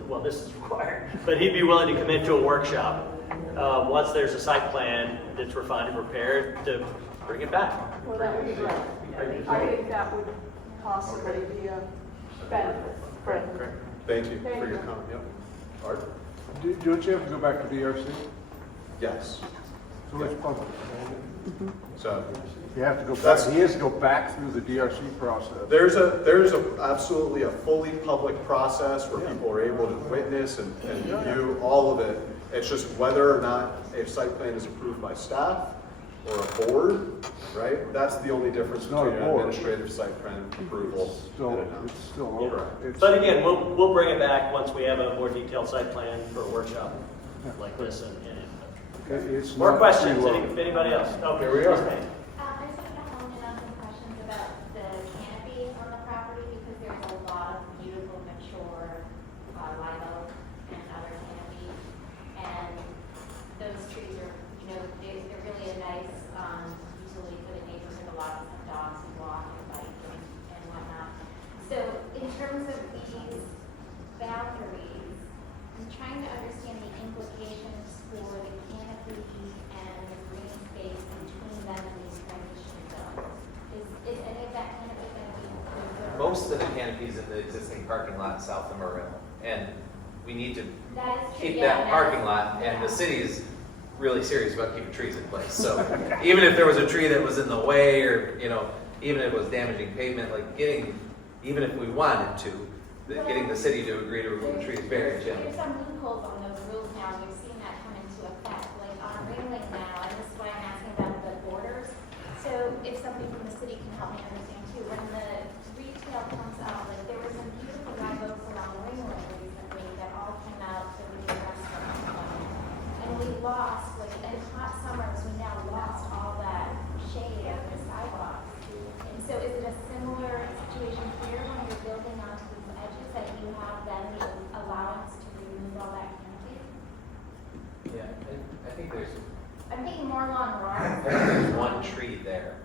required, but he'd be willing to commit to a workshop once there's a site plan that's refined and prepared to bring it back. Well, that would be great. I think that would possibly be a benefit. Great. Thank you Thank for your you. comment. Yep. Art? Don't you have to go back to DRC? Yes. So it's public. So You have to go That's- back, he has to go back through the DRC process. there's absolutely a fully public process where people are able to witness and view all of it. It's just whether or not a site plan is approved by staff or a board, right? That's the only difference It's not a between an board. administrative site plan approval Still, and a no. it's still over. It's- But again, we'll bring it back once we have a more detailed site plan for a workshop like this. It's More not questions, preloaded. anybody else? Okay, Here we are. Ms. Payne. I just wanted to hone in on some questions about the canopies on the property because there's a lot of beautiful, mature live oak and other canopies. And those trees are, they're really a nice utility for the neighbors and a lot of dogs who walk and bike and whatnot. So in terms of these boundaries, I'm trying to understand the implications for the canopy and the green space between them and these transition zones. Is any of that canopy going to be preserved? Most of the canopies in the existing parking lot south of Morel, and we need to That is true, keep yeah, that parking lot, and the city is really serious about keeping trees in place. So even if there was a tree that was in the way, or even if it was damaging pavement, even if we wanted to, getting the city to agree to remove a tree is very challenging. There's some loopholes on those rules now, and we've seen that come into effect, like on Ringling now, and this is why I'm asking about the borders. So if somebody from the city can help me understand too, when the retail comes out, like there were some beautiful live oaks along Ringling recently that all came out to the restaurants. And we lost, in hot summers, we now lost all that shade of the sidewalks. And so is it a similar situation here when you're building onto these edges that you have then the allowance to remove all that canopy? Yeah, I think there's I'm thinking more along Laurel. there's one tree there.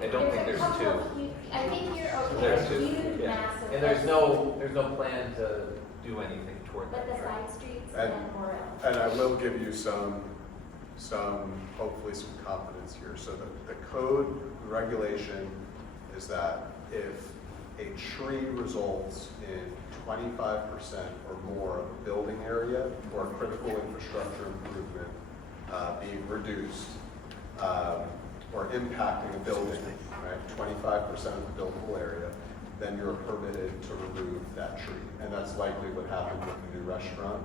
I don't think there's a couple two. of huge- I think you're okay, There's with two, huge, yeah. massive. And there's no plan to do anything toward But that the tree. side streets And- and Morel. And I will give you hopefully some confidence here. So the code regulation is that if a tree results in 25% or more of a building area or critical infrastructure improvement being reduced or impacting a building, right, 25% of the buildable area, then you're permitted to remove that tree. And that's likely what happened with the new restaurant.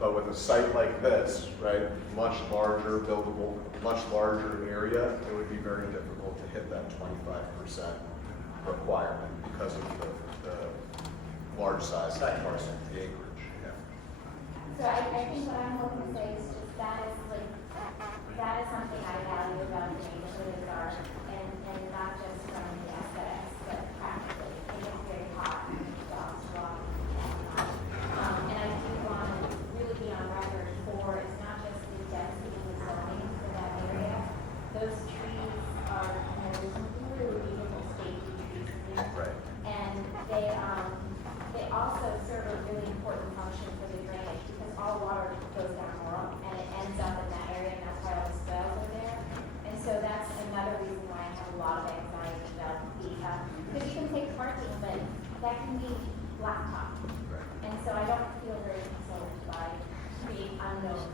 But with a site like this, right, much larger buildable, much larger area, it would be very difficult to hit that 25% requirement because of the large size of the parcel, the acreage. Yeah. So I think what I'm hoping to say is just that is something I value about the neighborhood is art, and not just from the aesthetics, but practically. It gets very hot when dogs walk and whatnot. And I do want to really be on record for it's not just the density and the zoning for that area. Those trees are, there's some really beautiful stately trees in there. Right. And they also serve a really important function for the drainage because all water goes down Laurel and it ends up in that area, and that's why all the swales are there. And so that's another reason why I have a lot of anxiety about because you can take parking, but that can be blacktop. And so I don't feel very consoled by the unknown.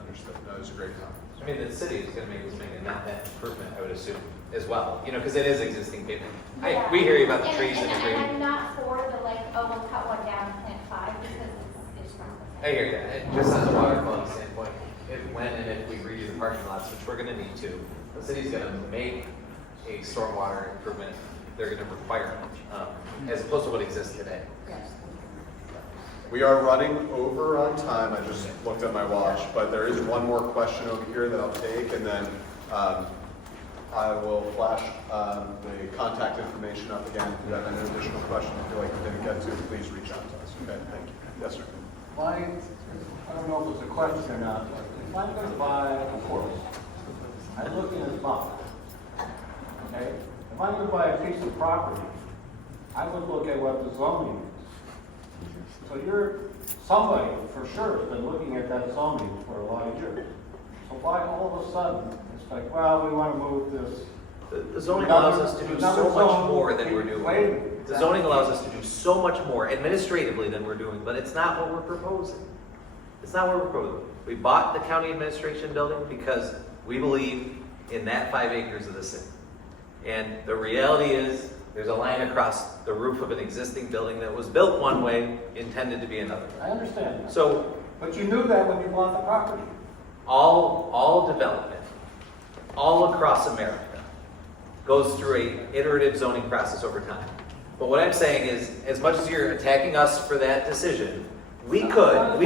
Understood. No, it's a great comment. I mean, the city is going to make this make a net improvement, I would assume, as well. Because it is existing pavement. Yeah. We hear you about the And- trees and the And green. I'm not for the we'll cut one down and plant 5 because it's wrong. I hear you. And just on the water quality standpoint, when and if we redo the parking lots, which we're going to need to, the city's going to make a stormwater improvement. They're going to require it, as opposed to what exists today. We are running over on time. I just looked at my watch, but there is one more question over here that I'll take, and then I will flash the contact information up again. If you have any additional questions you feel like you didn't get to, please reach out to us. Okay, thank you. Yes, sir. I don't know if it's a question or not, but if I'm going to buy a horse, I look in his mouth. Okay? If I'm going to buy a piece of property, I would look at what the zoning is. So somebody for sure has been looking at that zoning for a lot of years. So why all of a sudden, it's like, well, we want to move this. The zoning allows us to do so much more than we're doing. The zoning allows us to do so much more administratively than we're doing, but it's not what we're proposing. It's not what we're proposing. We bought the county administration building because we believe in that 5 acres of the city. And the reality is, there's a line across the roof of an existing building that was built one way, intended to be another. I understand that. So, but you knew that when you bought the property. all development, all across America, goes through a iterative zoning process over time. But what I'm saying is, as much as you're attacking us for that decision, we could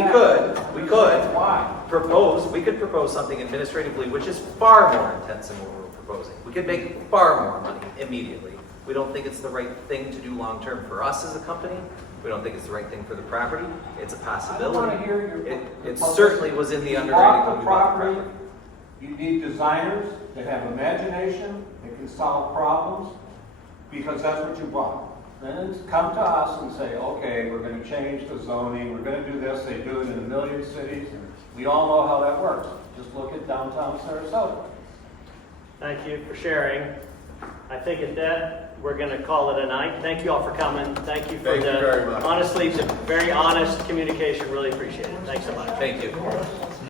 propose something administratively which is far more intense than what we're proposing. We could make far more money immediately. We don't think it's the right thing to do long term for us as a company. We don't think it's the right thing for the property. It's a possibility. I don't want to hear your It certainly was in the underwriting when we bought the property. You need designers that have imagination, that can solve problems, because that's what you want. Then it's come to us and say, okay, we're going to change the zoning, we're going to do this. They do it in a million cities. We all know how that works. Just look at downtown Sarasota. Thank you for sharing. I think at that, we're going to call it a night. Thank you all for coming. Thank you for Thank you very much. honestly, the very honest communication. Really appreciate it. Thanks so much. Thank you.